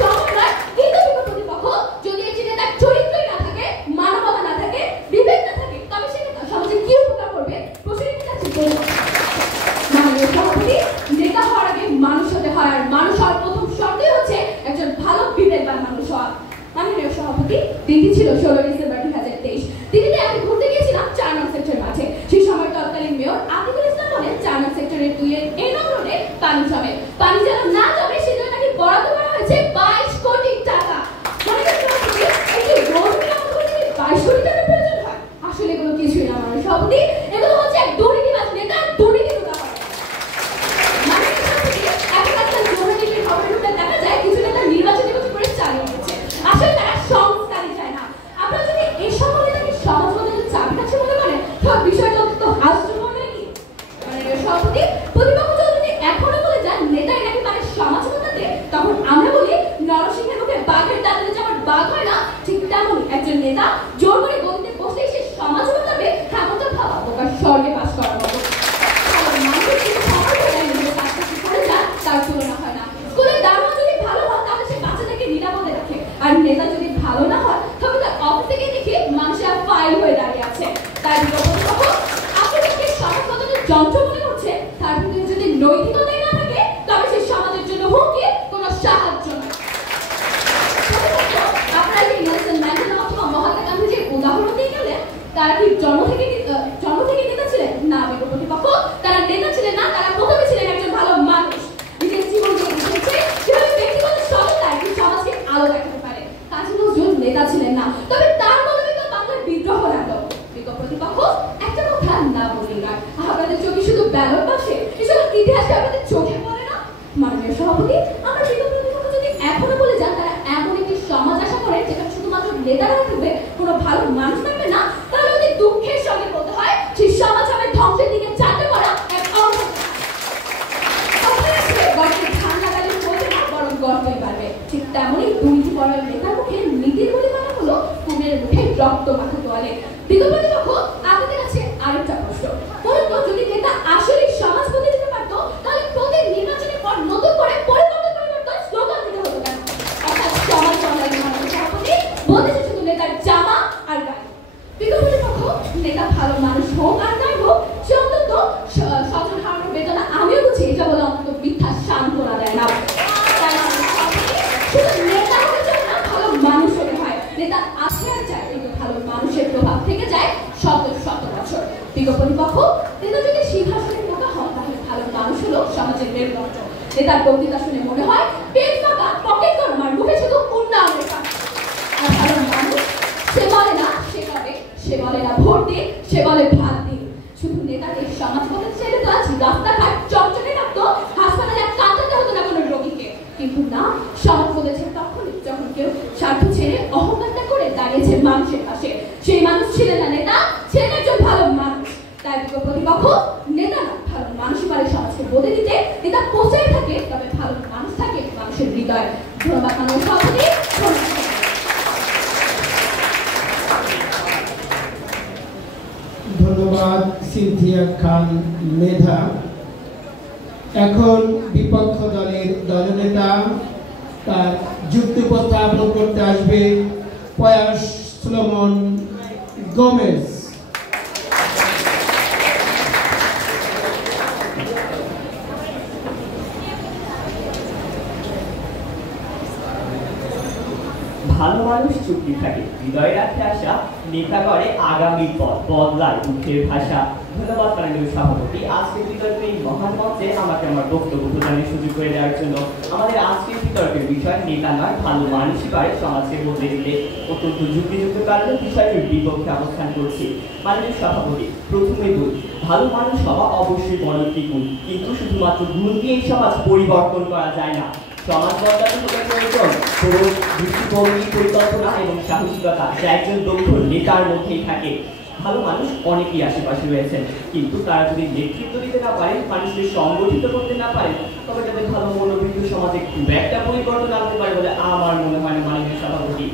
সময় নয়, কিন্তু প্রতিপক্ষ যদি একটি নেতার চরিত্রই না থাকে, মানবতা না থাকে, বিবেক না থাকে, তবে সে নেতা সমাজে কি উপকার করবে প্রশ্নটি যাচ্ছে। মাননীয় সভাপতি, নেতা হওয়ার আগে মানুষ হতে হয়, আর মানুষ হওয়ার প্রথম শর্তই হচ্ছে একজন ভালো বিবেকবান মানুষ হওয়া। মাননীয় সভাপতি, দিনটি ছিল 16 ডিসেম্বর 2023। দিল্লিতে আমি ঘুরতে গিয়েছিলাম 4 নং সেক্টর মাঠে। সেই সময় তৎকালীন মেয়র আতিকুল ইসলাম বলেন 4 নং সেক্টরের 2-এর A নং রোডে পানি জমে, পানি যেন না জমে সেজন্য নাকি বরাদ্দ করা হয়েছে 22 কোটি টাকা। মাননীয় সভাপতি, একটি রোড মেরামত করতে 22 কোটি টাকার প্রয়োজন হয়? আসলে এগুলো কিছুই না মাননীয় সভাপতি, এগুলো হচ্ছে এক দুর্নীতিবাজ নেতা দুর্নীতি করে। মাননীয় সভাপতি, এখন আজকাল দুর্নীতির খবরের উপরে দেখা যায় কিছু নেতা নির্বাচনী করে চালিয়ে দিচ্ছে। আসলে তারা সংস্কারই চায় না। আপনারা যদি এই সকল নেতাকে সমাজ বদলের চাবিকাঠি মনে করেন, তবে বিষয়টা অত্যন্ত হাস্যকর নাকি? মাননীয় সভাপতি, প্রতিপক্ষ যদি এখনো বলে যান নেতাই নাকি পারে সমাজ বদলাতে, তখন আমরা বলি নরসিংহের মুখে বাঘের দাঁতে যেমন বাঘ হয় না, ঠিক তেমন একজন নেতা জোর করে গদিতে বসলেই সে সমাজ বদলাবে, এমনটা ভাবা বোকার স্বর্গে বাস করার মতো। মানুষের কিছু খবর হয়ে নিজের কাজটা কি করে যান তার তুলনা হয় না। স্কুলের দারোয়ান যদি ভালো হয় তাহলে সে বাচ্চাদেরকে নিরাপদে রাখে, আর নেতা যদি ভালো না হয় তবে তার অফিস থেকে দেখে মানুষের ফাইল হয়ে দাঁড়িয়ে আছে। তাই প্রতিপক্ষ আপনাদেরকে সমাজ বদলের যন্ত্র মনে করছে, তার ভিতরে যদি নৈতিকতাই না থাকে তবে সে সমাজের জন্য হুমকি, কোনো সাহায্য নয়। আপনারা কি নেলসন ম্যান্ডেলা অথবা মহাত্মা গান্ধীজির উদাহরণ দিয়ে গেলেন? তারা কি জন্ম থেকে নেতা ছিলেন? না প্রতিপক্ষ, তারা নেতা ছিলেন না, তারা প্রথমে ছিলেন একজন ভালো মানুষ। নিজের জীবন দিয়ে বুঝেছে কিভাবে ব্যক্তিগত সততায় সমাজকে আলো দেখাতে পারে। কাজী নজরুল নেতা ছিলেন না, তবে তার কলমে তো বাংলার বিদ্রোহ নাটক। প্রতিপক্ষ, একটা কথা না বলি না, আপনাদের চোখে শুধু ব্যালট বাসে, এসব ইতিহাসে আপনাদের চোখে পড়ে না? মাননীয় সভাপতি, আমরা প্রতিপক্ষ যদি এখনো বলে যান তারা এমন একটি সমাজ আশা করেন যেখানে শুধুমাত্র নেতারা থাকবে, কোনো ভালো মানুষ থাকবে না, তাহলে অতি দুঃখের সঙ্গে বলতে হয় সেই সমাজ হবে ধ্বংসের দিকে চাটে করা এক গর্বই পারবে। ঠিক তেমনই দুর্নীতি করার নেতার মুখে নীতির বলে বলা হলো কুমের মুখে রক্ত মাখা তোয়ালে। প্রতিপক্ষ, আপনাদের কাছে আরেকটা প্রশ্ন, বলুন তো যদি নেতা আসলে সমাজ বদলে দিতে পারতো তাহলে প্রতি নির্বাচনের পর নতুন করে পরিবর্তন স্লোগান দিতে হতো কেন? অর্থাৎ সমাজ বদলাতে মাননীয় সভাপতি বলতেছে শুধু নেতার জামা আর গায়ে। প্রতিপক্ষ, নেতা ভালো মানুষ হোক আর নাই হোক, সে অন্তত স্বজন হারানোর বেদনা আমিও বুঝি, এটা বলে অন্তত মিথ্যা সান্ত্বনা দেয় না। শুধু নেতা হতে চায় না, ভালো মানুষ হতে হয়। নেতা আছে আর চায়, কিন্তু ভালো মানুষের প্রভাব থেকে যায় শত শত বছর। প্রতিপক্ষ, নেতা যদি সিংহাসনে বোকা হন তাহলে ভালো মানুষ হলো সমাজের মেরুদণ্ড। নেতার বক্তৃতা শুনে মনে হয় পেট ফাঁকা, পকেট গরম, আর মুখে শুধু উন্নয়নের কথা। আর ভালো মানুষ সে বলে না সে করে, সে বলে না ভোট দিন, সে বলে ভাত দিন। শুধু নেতাদের সমাজ বদলাতে চাইলে তো আজ রাস্তাঘাট চকচকে থাকতো, হাসপাতালে কাঁদাতে হতো না কোনো রোগীকে। কিন্তু না, সমাজ বলেছে তখনই যখন কেউ স্বার্থ ছেড়ে অহংকারটা করে দাঁড়িয়েছে মানুষের পাশে। সেই মানুষ ছিলেন না নেতা, ছিলেন একজন ভালো মানুষ। তাই প্রতিপক্ষ, নেতা না ভালো মানুষই পারে সমাজকে বদলে দিতে। নেতা পোষায় থাকে, তবে ভালো মানুষ থাকে মানুষের হৃদয়। ধন্যবাদ মাননীয় সভাপতি। ধন্যবাদ সিনথিয়া খান মেধা। এখন বিপক্ষ দলের দলনেতা তার যুক্তি উপস্থাপন করতে আসবে পয়াস সুলোমন গোমেজ। ভালো মানুষ চুক্তি থাকে, হৃদয়ে রাখতে আসা, নেতা করে আগামী পথ, বদলায় মুখের ভাষা। ধন্যবাদ মাননীয় সভাপতি, আজকের বিতর্কে এই মহান মঞ্চে আমাকে আমার বক্তব্য প্রদানের সুযোগ করে দেওয়ার জন্য। আমাদের আজকের বিতর্কের বিষয় নেতা নয় ভালো মানুষই পারে সমাজকে বদলে দিলে। অত্যন্ত যুক্তিযুক্ত কারণে বিষয়টির বিপক্ষে অবস্থান করছি। মাননীয় সভাপতি, প্রথমেই বলি ভালো মানুষ হওয়া অবশ্যই বড় একটি গুণ, কিন্তু শুধুমাত্র গুণ দিয়ে সমাজ পরিবর্তন করা যায় না। সমাজ বদলাতে হলে প্রয়োজন দৃষ্টিভঙ্গি, পরিকল্পনা এবং সাহসিকতা, যা একজন দক্ষ নেতার মধ্যেই থাকে। ভালো মানুষ অনেকেই আশেপাশে রয়েছেন, কিন্তু তারা যদি নেতৃত্ব দিতে না পারেন, মানুষকে সংগঠিত করতে না পারেন, তবে তাদের ভালো মনোবৃত্ত সমাজে খুব একটা পরিবর্তন আনতে পারে বলে আমার মনে হয় না। মাননীয় সভাপতি,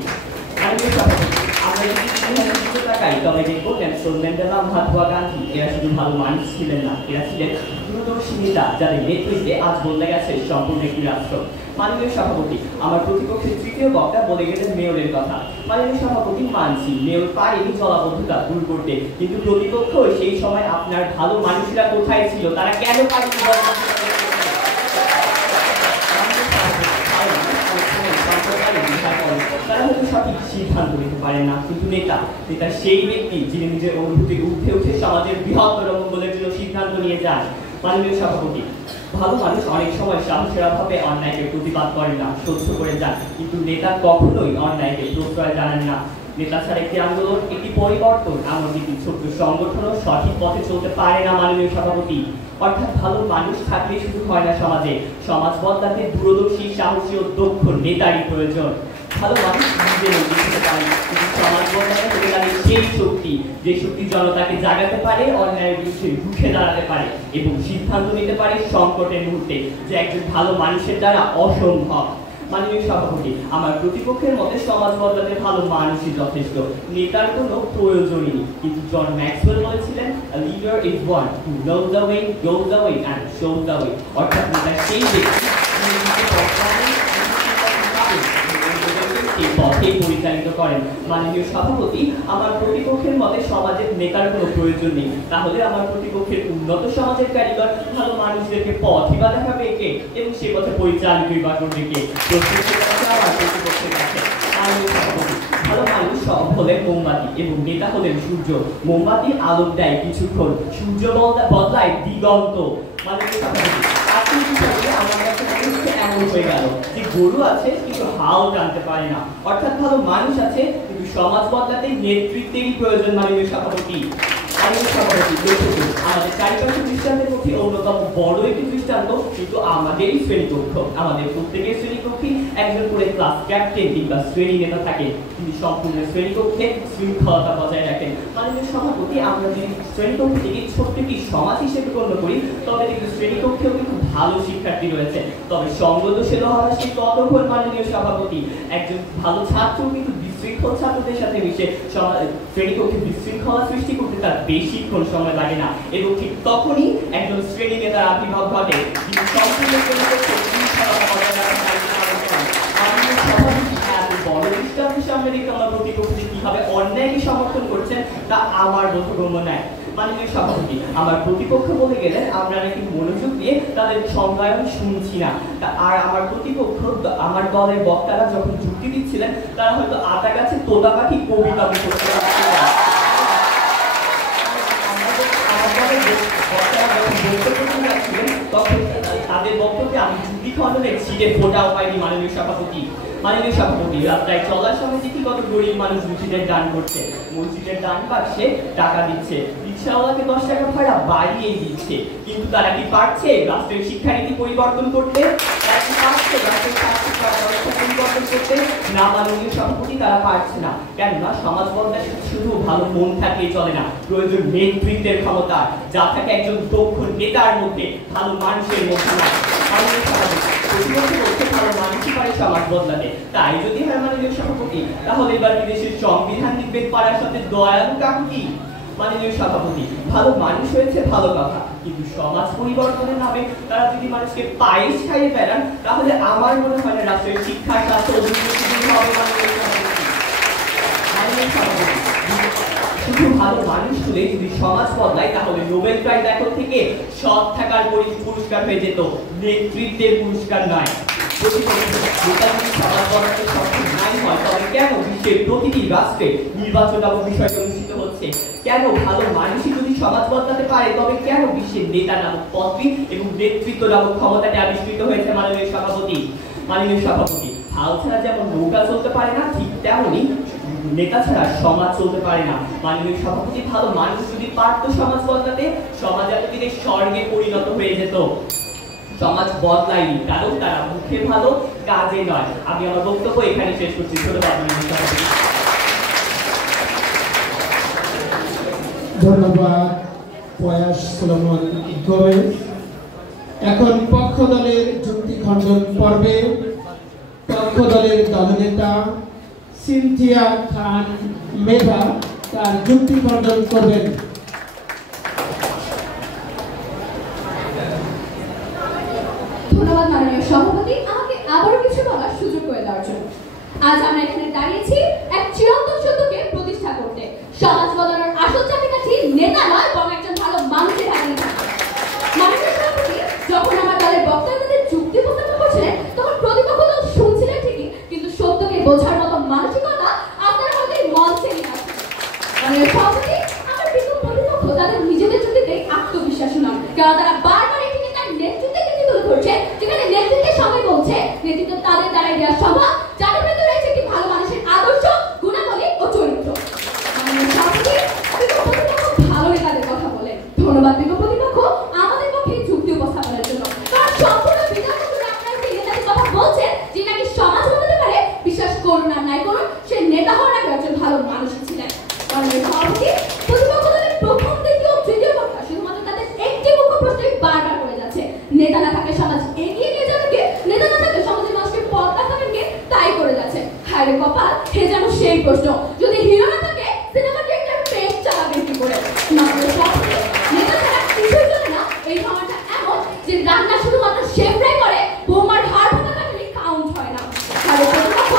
আমরা যদি ইতিহাসের দিকে তাকাই তবে দেখবো নেলসন ম্যান্ডেলা, মহাত্মা গান্ধী এরা শুধু ভালো মানুষ ছিলেন না, এরা ছিলেন দূরদর্শী নেতা যাদের নেতৃত্বে আজ বদলে গেছে সম্পূর্ণ একটি রাষ্ট্র। মাননীয় সভাপতি, আমার প্রতিপক্ষের তৃতীয় বক্তা বলে গেলেন মেয়রের কথা। মাননীয় সভাপতি, মানছি মেয়র পারেনি জলাবদ্ধতা দূর করতে, কিন্তু প্রতিপক্ষ সেই সময় আপনার ভালো মানুষরা কোথায় ছিল, তারা কেন পারেনি? তারা হয়তো সঠিক সিদ্ধান্ত নিতে পারে না, কিন্তু নেতা সেই ব্যক্তি যিনি নিজের অনুভূতির ঊর্ধ্বে উঠে সমাজের বৃহত্তর মঙ্গলের জন্য সিদ্ধান্ত নিয়ে যান। মাননীয় সভাপতি, ভালো মানুষ অনেক সময় সাহসের অভাবে অন্যায়কে প্রতিবাদ করেন না, সহ্য করে যান, কিন্তু নেতা কখনোই অন্যায়কে প্রশ্রয় জানান না। নেতা ছাড়া একটি আন্দোলন, একটি পরিবর্তন, এমনকি একটি ছোট্ট সংগঠনও সঠিক পথে চলতে পারে না। মাননীয় সভাপতি, অর্থাৎ ভালো মানুষ থাকলে শুধু হয় না সমাজে, সমাজ বদলাতে দূরদর্শী, সাহসী ও দক্ষ নেতারই প্রয়োজন। ভালো মানুষ নিজেরও বুঝতে পারে, কিন্তু সমাজ বদলাতে হতে গেলে সেই শক্তি, যে শক্তি জনতাকে জাগাতে পারে, অন্যায়ের বিরুদ্ধে রুখে দাঁড়াতে পারে এবং সিদ্ধান্ত নিতে পারে সংকটের মুহূর্তে, যে একজন ভালো মানুষের দ্বারা অসম্ভব। মাননীয় সভাপতি, আমার প্রতিপক্ষের মতে সমাজ বদলাতে ভালো মানুষই যথেষ্ট, নেতার কোনো প্রয়োজনই নেই। কিন্তু জন ম্যাক্সওয়েল বলেছিলেন, a leader is one who knows the way, goes the way and shows the way। অর্থাৎ নেতা সেই ব্যক্তি পথে পরিচালিত করেন। মাননীয় সভাপতি, আমার প্রতিপক্ষের মতে সমাজের নেতার কোনো প্রয়োজন নেই, তাহলে আমার প্রতিপক্ষের উন্নত সমাজের কারিগর ভালো মানুষদেরকে পথই বা দেখাবে কে এবং সে পথে পরিচালিতই বা করবে কে? আমার প্রতিপক্ষের কাছে। মাননীয় সভাপতি, ভালো মানুষ সব হলেন মোমবাতি এবং নেতা হলেন সূর্য। মোমবাতি আলো দেয় কিছুক্ষণ, সূর্য বদলায় দিগন্ত। মাননীয় সভাপতি, আমার কাছে এমন হয়ে গেল যে গরু আছে কিন্তু হাল টানতে পারে না, অর্থাৎ ভালো মানুষ আছে কিন্তু সমাজ বদলাতে নেতৃত্বেরই প্রয়োজন। মাননীয় সভাপতি, আমাদের চারিপাশে দৃষ্টান্তের পক্ষে অন্যতম বড় একটি দৃষ্টান্ত কিন্তু আমাদেরই শ্রেণীকক্ষ। আমাদের প্রত্যেকের শ্রেণীকক্ষে একজন করে ক্লাস ক্যাপ্টেন কিংবা শ্রেণী নেতা থাকে, তিনি সম্পূর্ণ শ্রেণীকক্ষে শৃঙ্খলতা বজায় রাখেন। মাননীয় সভাপতি, আমরা যদি শ্রেণীকক্ষ থেকে ছোট্ট একটি সমাজ হিসেবে গণ্য করি তবে কিন্তু শ্রেণীকক্ষেও কিন্তু ভালো শিক্ষার্থী রয়েছে, তবে সঙ্গদোষের হওয়া সেই ততক্ষণ। মাননীয় সভাপতি, একজন ভালো ছাত্র কিন্তু বিশৃঙ্খল ছাত্রদের সাথে মিশে শ্রেণীকক্ষে বিশৃঙ্খলা সৃষ্টি করতে তার বেশিক্ষণ সময় লাগে না এবং ঠিক তখনই একজন শ্রেণী নেতার আবির্ভাব ঘটে, যিনি সম্পূর্ণ শ্রেণীকক্ষে শৃঙ্খলা বজায় রাখার বড় দৃষ্টান্তের সামনে রেখে আমরা প্রতিপক্ষে কিভাবে অন্যায়কে সমর্থন করছেন তা আমার বোধগম্য নয়। মাননীয় সভাপতি, আমার প্রতিপক্ষ বলে গেলেন আমরা নাকি মনোযোগ দিয়ে তাদের সংজ্ঞায়ন শুনছি না, আর আমার প্রতিপক্ষ আমার দলের বক্তারা যখন যুক্তি দিচ্ছিলেন তারা হয়তো আতা গাছে তোতা পাখি কবিতা করতে তখন তাদের বক্তব্যে আমি যুক্তি খণ্ডনের ছিটে ফোটাও পাইনি। মাননীয় সভাপতি, রাস্তায় চলার সময় দেখি কত গরিব মানুষ মসজিদের দান করছে, মসজিদের দান বাক্সে টাকা দিচ্ছে, রিক্সাওয়ালাকে 10 টাকা ভাড়া বাড়িয়ে দিচ্ছে, কিন্তু তারা কি পারছে রাষ্ট্রের শিক্ষানীতি পরিবর্তন করতে? তারা কি পারছে রাষ্ট্রের পরিবর্তন করতে? না মাননীয় সভাপতি, তারা পারছে না। কেননা সমাজ বদলাতে শুধু ভালো মন থাকলেই চলে না, প্রয়োজন নেতৃত্বের ক্ষমতা, যা থাকে একজন দক্ষ নেতার মধ্যে, ভালো মানুষের মধ্যে না। মাননীয় সভাপতি, ভালো মানুষই পারে সমাজ বদলাতে। তাই যদি হয় মাননীয় সভাপতি, তাহলে এবার বিদেশের সংবিধান লিখবেন পাড়ার সাথে দয়ালু কাকুতি। মাননীয় সভাপতি, ভালো মানুষ হয়েছে ভালো কথা, কিন্তু সমাজ পরিবর্তনের নামে তারা যদি মানুষকে পায়েস খাইয়ে বেড়ান তাহলে আমার মনে হয় না রাষ্ট্রের শিক্ষা স্বাস্থ্য হবে। মাননীয় সভাপতি, শুধু ভালো মানুষ হলে যদি সমাজ বদলায় তাহলে নোবেল প্রাইজ এখন থেকে সৎ থাকার পুরস্কার হয়ে যেত, নেতৃত্বের পুরস্কার নয়। সমাজ বদলাতে সক্ষম নাই হয় তবে কেন বিশ্বের প্রতিটি রাষ্ট্রে নির্বাচন নামক বিষয়টা অনুষ্ঠিত হচ্ছে? কেন ভালো মানুষই যদি সমাজ বদলাতে পারে তবে কেন বিশ্বের নেতা নামক পদবি এবং নেতৃত্ব নামক ক্ষমতাটি আবিষ্কৃত হয়েছে? মাননীয় সভাপতি, হাল ছাড়া যেমন নৌকা চলতে পারে না, ঠিক তেমনই নেতা ছাড়া সমাজ চলতে পারে না। মাননীয় সভাপতি, ভালো মানুষ যদি পারত সমাজ বদলাতে, সমাজ এতদিনে স্বর্গে পরিণত হয়ে যেত। সমাজ বদলায়নি কারণ তারা মুখে ভালো কাজে নয়। আমি আমার বক্তব্য এখানে শেষ করছি। ধন্যবাদ। ধন্যবাদ পয়াস সলোমন গোমেজ। এখন পক্ষ দলের যুক্তি খণ্ডন পর্বে পক্ষ দলের দলনেতা সিনথিয়া খান মেধা তার যুক্তি খণ্ডন করবেন। ধন্যবাদ মাননীয় সভাপতি, আমাকে আবারও কিছু বলার সুযোগ করে দেওয়ার জন্য। আজ আমরা এখানে দাঁড়িয়েছি এক চিরন্তন সত্যকে প্রতিষ্ঠা করতে। সমাজ বদলানোর আসল চাবিকাঠি নেতা নয়, বরং একজন ভালো মানুষের হাতেই থাকে। মাননীয় সভাপতি, যখন আমার দলের বক্তারা তাদের যুক্তি উপস্থাপন করছিলেন, তখন প্রতিপক্ষ দল শুনছিলেন ঠিকই, কিন্তু সত্যকে বোঝার মতো মানসিকতা আপনার হয়তো মঞ্চে নিয়ে আসছে। মাননীয় সভাপতি, আমার বিপক্ষ প্রতিপক্ষ তাদের নিজেদের যুক্তিতে আত্মবিশ্বাসী নয়, কারণ তারা বারবার একটি নেতার নেতৃত্বের নীতি তুলে ধরছে, যেখানে নেতৃত্বের সবাই বলছে নেতৃত্ব তাদের দ্বারাই দেওয়া সম্ভব, যাদের ভেতরে রয়েছে একটি ভালো মানুষের আদর্শ, গুণাবলী ও চরিত্র। মাননীয় সভাপতি, বিপক্ষ প্রতিপক্ষ ভালো নেতাদের কথা বলেন। ধন্যবাদ বিপক্ষ প্রতিপক্ষ আমাদের পক্ষে যুক্তি উপস্থাপনের জন্য, কারণ সম্পূর্ণ বিতর্ক জুড়ে আপনারা একটি নেতাদের কথা বলছেন যে নাকি সমাজ বদলাতে পারে। বিশ্বাস করুন আর নাই করুন, সে নেতা হওয়ার আগে একজন ভালো মানুষ ছিলেন। মাননীয় সভাপতি, প্রতিপক্ষ দলের প্রথম, দ্বিতীয়, তৃতীয় কথা শুধুমাত্র তাদের একটি মুখ্য প্রশ্নই বারবার করে যাচ্ছে, নেতা না থাকলে সমাজ এগিয়ে নিয়ে যাবে কে, নেতা না থাকলে সমাজের মানুষকে পথ দেখাবেন কে, তাই করে যাচ্ছে। হায় রে কপাল, হে যেন সেই প্রশ্ন, যদি হিরো না থাকে সিনেমা ডিরেক্টর পেজ চালাবেন কি করে। মাননীয় সভাপতি, নেতা ছাড়া কিছুই চলে না। এই সমাজটা এমন যে রান্না শুধুমাত্র শেফরাই করে, বৌমার হাড় ভাঙা কাটলে কাউন্ট হয় না। হায় রে প্রতিপক্ষ,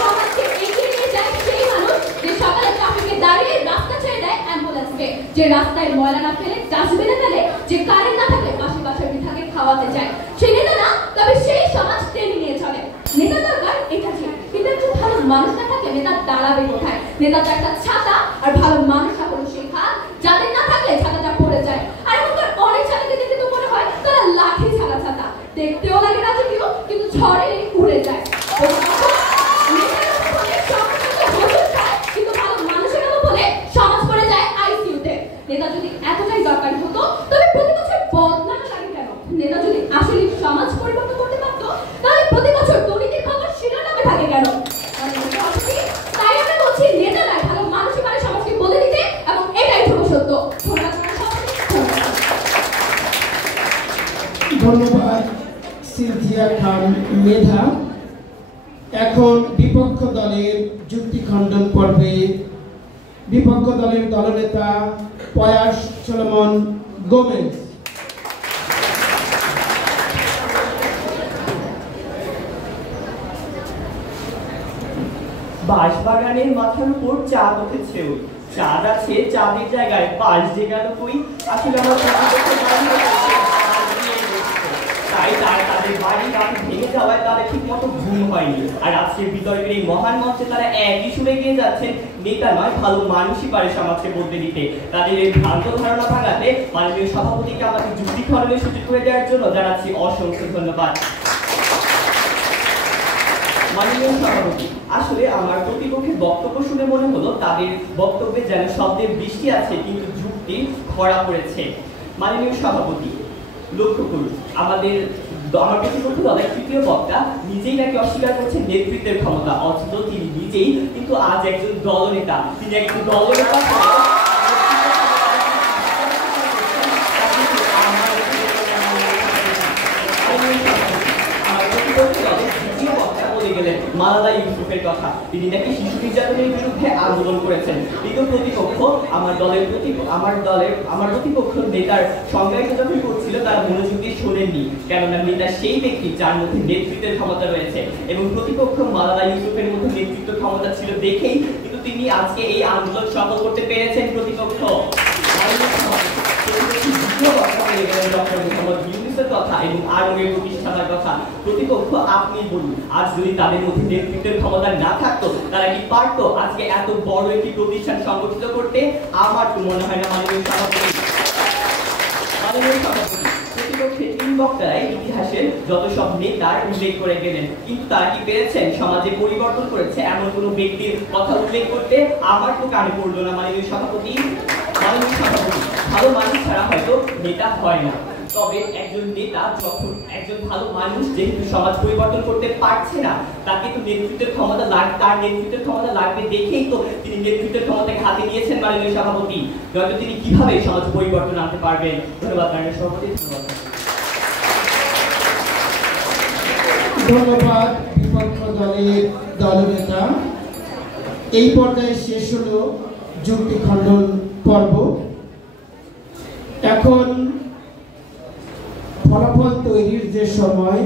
সমাজকে এগিয়ে নিয়ে যায় সেই মানুষ যে সকালে ট্রাফিকে দাঁড়িয়ে রাস্তা ছেড়ে দেয় অ্যাম্বুলেন্সকে, যে রাস্তায় ময়লা না ফেলে ডাস্টবিনে ফেলে, যে কারেন্ট না থাকলে পাশে বাসার বৃদ্ধাকে খাওয়াতে চায়। সেই নেতা না, তবে সেই সমাজ টেনে নিয়ে চলে। নেতা দরকার, এটা ঠিক, কিন্তু একজন ভালো মানুষ না থাকলে নেতা দাঁড়াবে কোথায়? নেতা তো একটা ছাতা, আর ভালো মানুষরা হলো সেই হাত, যাদের না থাকলে ছাতাটা পড়ে যায়। আর এখনকার অনেক ছাতাকে দেখে তো মনে হয় তারা লাঠি ছাড়া ছাতা, দেখতেও লাগে রাজকীয়, কিন্তু ঝড়ে উড়ে যায়। কিন্তু ভালো মানুষের কথা বলে সমাজ পড়ে যায় আইসিইউতে। নেতা যদি এতটাই দরকারি হতো, তবে প্রতি বছর বদলানো লাগে কেন? নেতা যদি আসলে সমাজ পরিবর্তন করতে পারতো, তাহলে প্রতি বছর দুর্নীতির খবর শিরোনামে থাকে কেন? তাই আমরা বলছি, নেতা নয়, ভালো মানুষই পারে সমাজকে বলে দিতে, এবং এটাই ধ্রুব সত্য। ধন্যবাদ সিনথিয়া খান মেধা। এখন বিপক্ষ দলের যুক্তি খণ্ডন পর্বে বিপক্ষ দলের দলনেতা পয়াস সলোমন গোমেজ। বাঁশবাগানের মাথার উপর চাঁদ উঠেছে, চাঁদ আছে, চাঁদের জায়গায় বাঁশ যে গেল কই। আসলে আমার তাই তাদের বাড়ি গাছ ভেঙে যাওয়ায় তাদের ঠিক মতো ঘুম হয়নি। আর আজকে বিতর্কের এই মহান মঞ্চে তারা একই সুরে গিয়ে যাচ্ছেন, নেতা নয়, ভালো মানুষই পারে সমাজকে বদলে দিতে। তাদের এই ভ্রান্ত ধারণা ভাঙাতে মাননীয় সভাপতিকে আমাকে যুক্তি খণ্ডনের সুযোগ করে দেওয়ার জন্য জানাচ্ছি অসংখ্য ধন্যবাদ। মাননীয় সভাপতি, আসলে আমার প্রতিপক্ষের বক্তব্য শুনে মনে হলো তাদের বক্তব্যে যেন শব্দের বৃষ্টি আছে, কিন্তু যুক্তি খরা পড়েছে। মাননীয় সভাপতি, লক্ষ্য করুন, আমার প্রতিপক্ষ দলের তৃতীয় বক্তা নিজেই নাকি অস্বীকার করছেন নেতৃত্বের ক্ষমতা, অথচ তিনি নিজেই কিন্তু আজ একজন দলনেতা। তিনি একজন দলনেতা মালালা ইউসুফের কথা। তিনি নাকি শিশু নির্যাতনের বিরুদ্ধে আন্দোলন করেছেন। দ্বিতীয় প্রতিপক্ষ আমার প্রতিপক্ষ নেতার সংজ্ঞায়িত যখন করছিল, তার মনোযোগ দিয়ে শোনেননি, কেননা নেতা সেই ব্যক্তি যার মধ্যে নেতৃত্বের ক্ষমতা রয়েছে, এবং প্রতিপক্ষ মালালা ইউসুফের মধ্যে নেতৃত্ব ক্ষমতা ছিল দেখেই কিন্তু তিনি আজকে এই আন্দোলন সফল করতে পেরেছেন। প্রতিপক্ষ কথা এবং আরঙের প্রতিষ্ঠাতার কথা, প্রতিপক্ষ আপনি বলুন, আজ যদি তাদের মধ্যে নেতৃত্বের ক্ষমতা না থাকতো, তারা কি পারতো আজকে এত বড় একটি প্রতিষ্ঠান সংগঠিত করতে? আমার তো মনে হয় না। মাননীয় সভাপতি, প্রতিপক্ষের তিন বক্তারাই ইতিহাসের যত সব নেতার উল্লেখ করে গেলেন, কিন্তু তারা কি পেরেছেন সমাজে পরিবর্তন করেছে এমন কোন ব্যক্তির কথা উল্লেখ করতে? আমার তো কানে পড়লো না। মাননীয় সভাপতি, ভালো মানুষ ছাড়া হয়তো নেতা হয় না, তবে একজন নেতা যখন একজন ভালো মানুষ যেহেতু সমাজ পরিবর্তন করতে পারছে না, তাকে তো নেতৃত্বের ক্ষমতা লাগবে, তার নেতৃত্বের ক্ষমতা লাগবে দেখেই তো তিনি নেতৃত্বের ক্ষমতাকে হাতে নিয়েছেন মাননীয় সভাপতি। নয়তো তিনি কিভাবে সমাজ পরিবর্তন আনতে পারবেন? ধন্যবাদ মাননীয় সভাপতি। ধন্যবাদ বিপক্ষ দলের দলনেতা। এই পর্যায়ে শেষ হলো যুক্তি খণ্ডন পর্ব। এখন ফলাফল তৈরির যে সময়,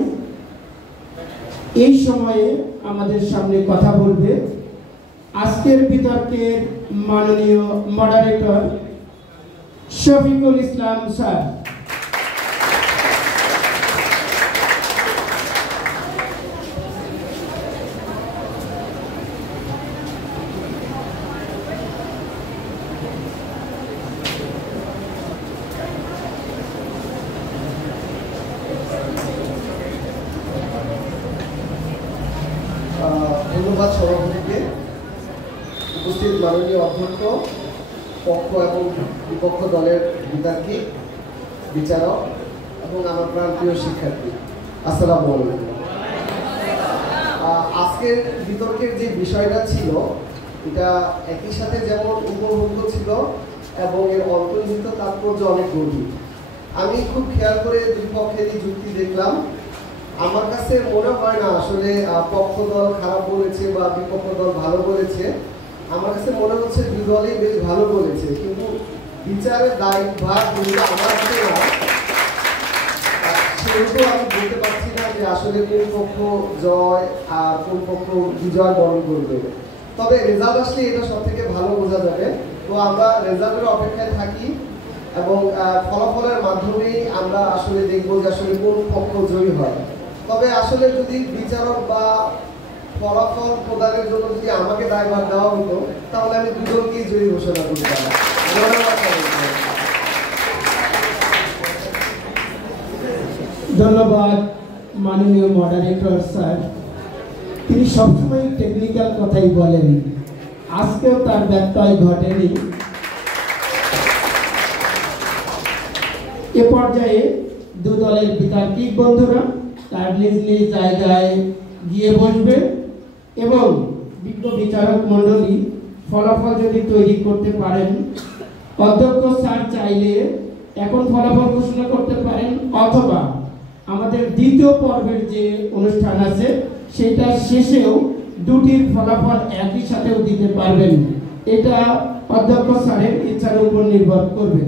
এই সময়ে আমাদের সামনে কথা বলবে আজকের বিতর্কের মাননীয় মডারেটর শফিকুল ইসলাম স্যার। ধন্যবাদ সভাপতিকে, উপস্থিত মাননীয় অধ্যক্ষ, পক্ষ এবং বিপক্ষ দলের বিতর্কী, বিচারক এবং আমার প্রান্তীয় শিক্ষার্থী, আসসালামু আলাইকুম। আজকের বিতর্কের যে বিষয়টা ছিল এটা একই সাথে যেমন উপভোগ্য ছিল এবং এর অন্তর্নিহিত তাৎপর্য অনেক গভীর। আমি খুব খেয়াল করে দুই পক্ষেরই যুক্তি দেখলাম। আমার কাছে মনে হয় না আসলে পক্ষ দল খারাপ বলেছে বা বিপক্ষ দল ভালো বলেছে। আমার কাছে মনে হচ্ছে দুই দলই বেশ ভালো বলেছে, কিন্তু বিচারের দায়ভার কিন্তু আমার হাতে না, সেহেতু আমি বলতে পারছি না যে আসলে কোন পক্ষ জয় আর কোন পক্ষ বিজয় বরণ করবে। তবে রেজাল্ট আসলে এটা সব থেকে ভালো বোঝা যাবে। তো আমরা রেজাল্টের অপেক্ষায় থাকি এবং ফলাফলের মাধ্যমেই আমরা আসলে দেখবো যে আসলে কোন পক্ষ জয়ী হয়। তবে আসলে যদি বিচারক বা ফলাফল প্রদানের জন্য যদি আমাকে দায়ভার দেওয়া হতো তাহলে আমি দুজনকেই জয়ী ঘোষণা করতাম। ধন্যবাদ মাননীয় মডারেটর স্যার। তিনি সবসময় টেকনিক্যাল কথাই বলেন, আজকেও তার ব্যত্যয় ঘটেনি। এ পর্যায়ে দু দলের বিতার্কিক বন্ধুরা তার নিজ নিজ জায়গায় গিয়ে বসবে এবং বিজ্ঞ বিচারক মণ্ডলী ফলাফল যদি তৈরি করতে পারেন, অধ্যক্ষ স্যার চাইলে এখন ফলাফল ঘোষণা করতে পারেন, অথবা আমাদের দ্বিতীয় পর্বের যে অনুষ্ঠান আছে সেটা শেষেও দুটির ফলাফল একই সাথেও দিতে পারবেন। এটা অধ্যক্ষ স্যারের ইচ্ছার উপর নির্ভর করবে।